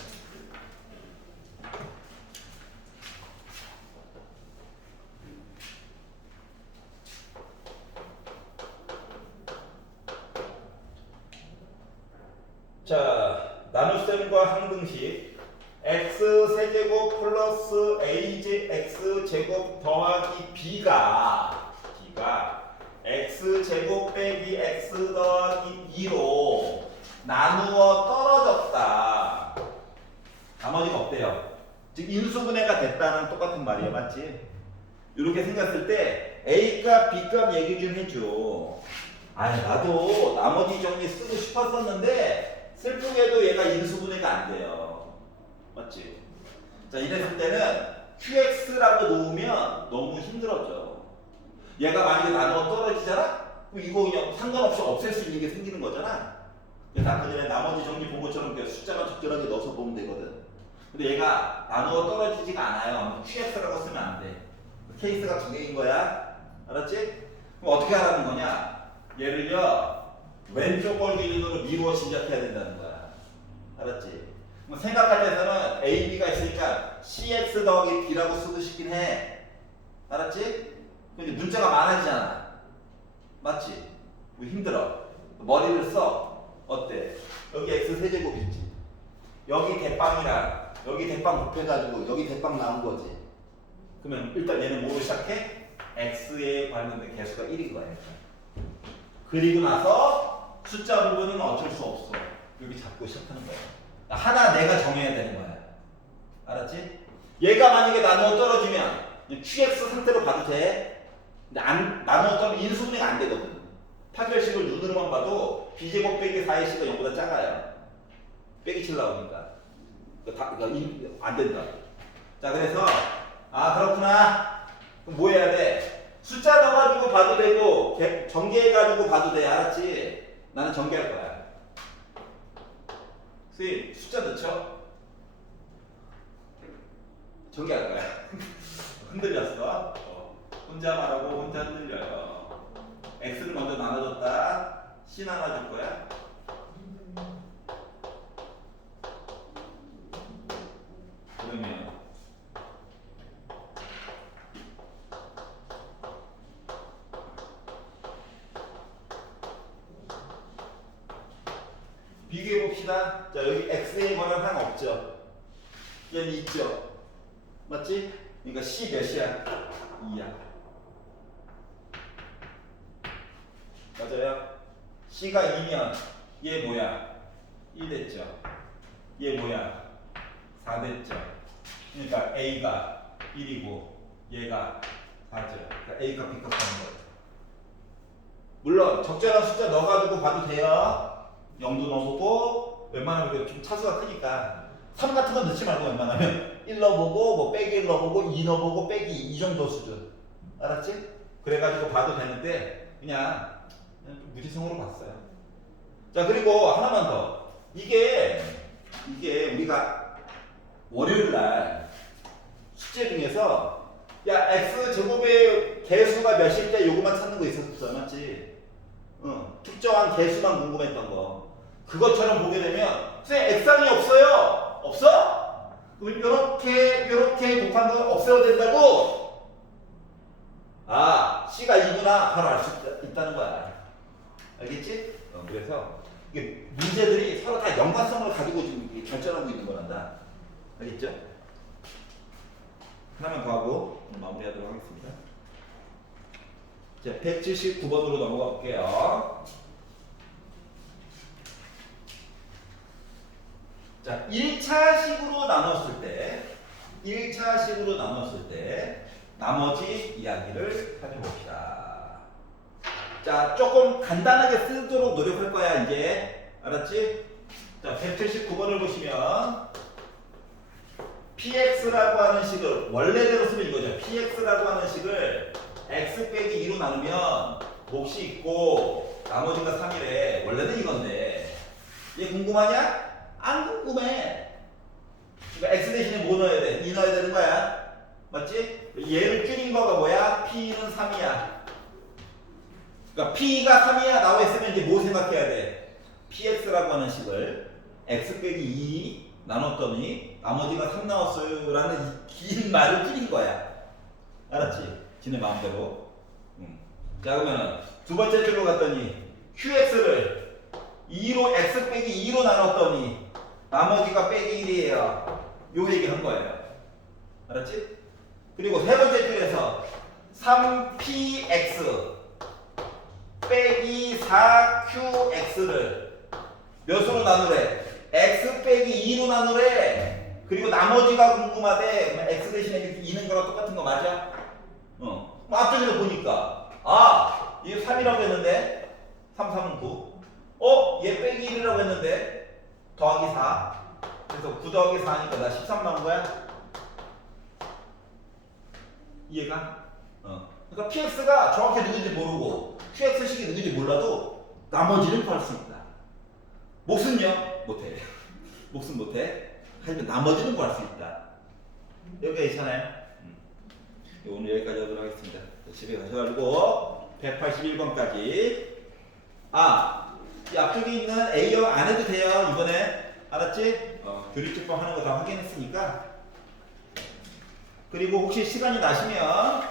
자, 나눗셈과 항등식 x 세제곱 플러스 ax 제곱 더하기 b가 x 제곱 빼기 x 더하기 2로 나누어 떨어졌다. 나머지가 없대요. 즉 인수분해가 됐다는 똑같은 말이에요. 맞지? 이렇게 생겼을 때 a값 b값 얘기 좀 해줘. 아니 나도 나머지 정리 쓰고 싶었었는데 슬프게도 얘가 인수분해가 안 돼요. 맞지? 자, 이랬을 때는 QX라고 놓으면 너무 힘들었죠. 얘가 만약에 나누어 떨어지잖아? 그럼 이거 그냥 상관없이 없앨 수 있는 게 생기는 거잖아. 그래서 아까 전에 나머지 정리 본 것처럼 그냥 숫자만 적절하게 넣어서 보면 되거든. 근데 얘가 나누어 떨어지지가 않아요. QX라고 쓰면 안 돼. 케이스가 두 개인 거야. 알았지? 그럼 어떻게 하라는 거냐? 얘를요. 왼쪽 걸 기준으로 미루어 시작해야 된다는 거야. 알았지? 뭐 생각할 때서는 A, B가 있으니까 CX 더하기 B라고 쓰고 싶긴 해. 알았지? 근데 문자가 많아지잖아. 맞지? 뭐 힘들어. 머리를 써. 어때? 여기 X 세제곱 있지? 여기 대빵이랑 여기 대빵 곱해가지고 여기 대빵 나온 거지. 그러면 일단 얘는 뭐로 시작해? X에 관련된 개수가 1인 거야. 그리고 나서 숫자 부분은 어쩔 수 없어. 여기 잡고 시작하는 거야. 하나 내가 정해야 되는 거야. 알았지? 얘가 만약에 나누어 떨어지면 QX 상태로 봐도 돼. 근데 나누어 떨어지면 인수분해가 안 되거든. 파별식을 눈으로만 봐도 B제곱 빼기 4의 C가 0보다 작아요. 빼기 7 나오니까. 안 된다. 자, 그래서 그렇구나. 그럼 뭐 해야 돼? 숫자 넣어가지고 봐도 되고 전개해가지고 봐도 돼. 알았지? 나는 전개할 거야. 선생님 숫자 넣죠? 전개할 거야. 흔들렸어. 혼자 말하고 혼자 흔들려요. X를 먼저 나눠줬다. C 나눠줄 거야. 그러면 비교해 봅시다. 자, 여기 X에 관한 항 없죠? 얘는 있죠? 맞지? 그러니까 C 몇이야? 2야. 맞아요? C가 2면 얘 뭐야? 2 됐죠? 얘 뭐야? 4 됐죠? 그러니까 A가 1이고 얘가 4죠. 그러니까 A값 B값 하는 거예요. 물론 적절한 숫자 넣어가지고 봐도 돼요. 0도 넣어보고 웬만하면 좀 차수가 크니까 3 같은 건 넣지 말고 웬만하면 1 넣어보고 뭐 빼기 1 넣어보고 2 넣어보고 빼기 2 정도 수준. 알았지? 그래가지고 봐도 되는데 그냥 무지성으로 봤어요. 자, 그리고 하나만 더. 이게 우리가 월요일날 숙제 중에서 야 X제곱의 개수가 몇일 때 요거만 찾는 거 있었어. 맞지? 특정한 개수만 궁금했던 거. 그것처럼 보게 되면 선생님 X항이 없어요. 없어? 그럼 요렇게 곱한 거 없애야 된다고? C가 2구나 바로 알 수 있다는 거야. 알겠지? 그래서 이게 문제들이 서로 다 연관성을 가지고 지금 발전하고 있는 거란다. 알겠죠? 하나만 더 하고 마무리하도록 하겠습니다. 자, 179번으로 넘어가 볼게요. 자, 1차식으로 나눴을 때 나머지 이야기를 살펴봅시다. 자, 조금 간단하게 쓰도록 노력할 거야, 이제. 알았지? 자, 179번을 보시면 px라고 하는 식을 원래대로 쓰면 이거죠. px라고 하는 식을 x 빼기 2로 나누면 몫이 있고 나머지가 3이래. 원래는 이건데 얘 궁금하냐? 안 궁금해. 그러니까 x 대신에 뭐 넣어야 돼? 2 넣어야 되는 거야. 맞지? 얘를 줄인 거가 뭐야? p는 3이야. 그러니까 P가 3이야 나와 있으면 이제 뭐 생각해야 돼? PX라고 하는 식을 X 빼기 2 나눴더니 나머지가 3 나왔어요 라는 이 긴 말을 줄인 거야. 알았지? 지네 마음대로. 자 그러면 두 번째 줄로 갔더니 QX를 2로 X 빼기 2로 나눴더니 나머지가 빼기 1이에요. 요 얘기 한 거예요. 알았지? 그리고 세 번째 줄에서 3PX 빼기 4QX를 몇으로 나누래? X 빼기 2로 나누래. 그리고 나머지가 궁금하대. 그러면 X 대신에 2는 거랑 똑같은 거 맞아? 앞쪽에서 보니까 얘 3이라고 했는데 3, 3은 9. 얘 빼기 1이라고 했는데 더하기 4. 그래서 9 더하기 4니까 나 13 나온 거야? 이해가? 그러니까 PX가 정확히 누군지 모르고 QX식이 누군지 몰라도 나머지는 구할 수 있다. 몫은요? 못해. 몫은 못해. 하지만 나머지는 구할 수 있다. 여기가 있잖아요. 오늘 여기까지 하도록 하겠습니다. 집에 가셔가지고 181번까지 이 앞쪽에 있는 A형 안 해도 돼요. 이번에 알았지? 교리특강 하는 거 다 확인했으니까. 그리고 혹시 시간이 나시면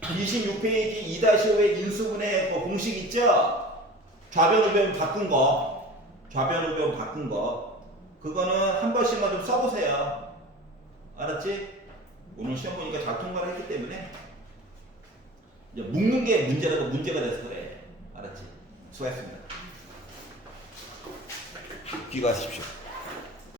26페이지 2-5의 인수분해 공식 있죠? 좌변 우변 바꾼 거 그거는 한 번씩만 좀 써보세요. 알았지? 오늘 시험 보니까 작통만 했기 때문에 이제 묶는 게 문제라도 문제가 돼서 그래. 알았지? 수고했습니다. 귀가하십시오.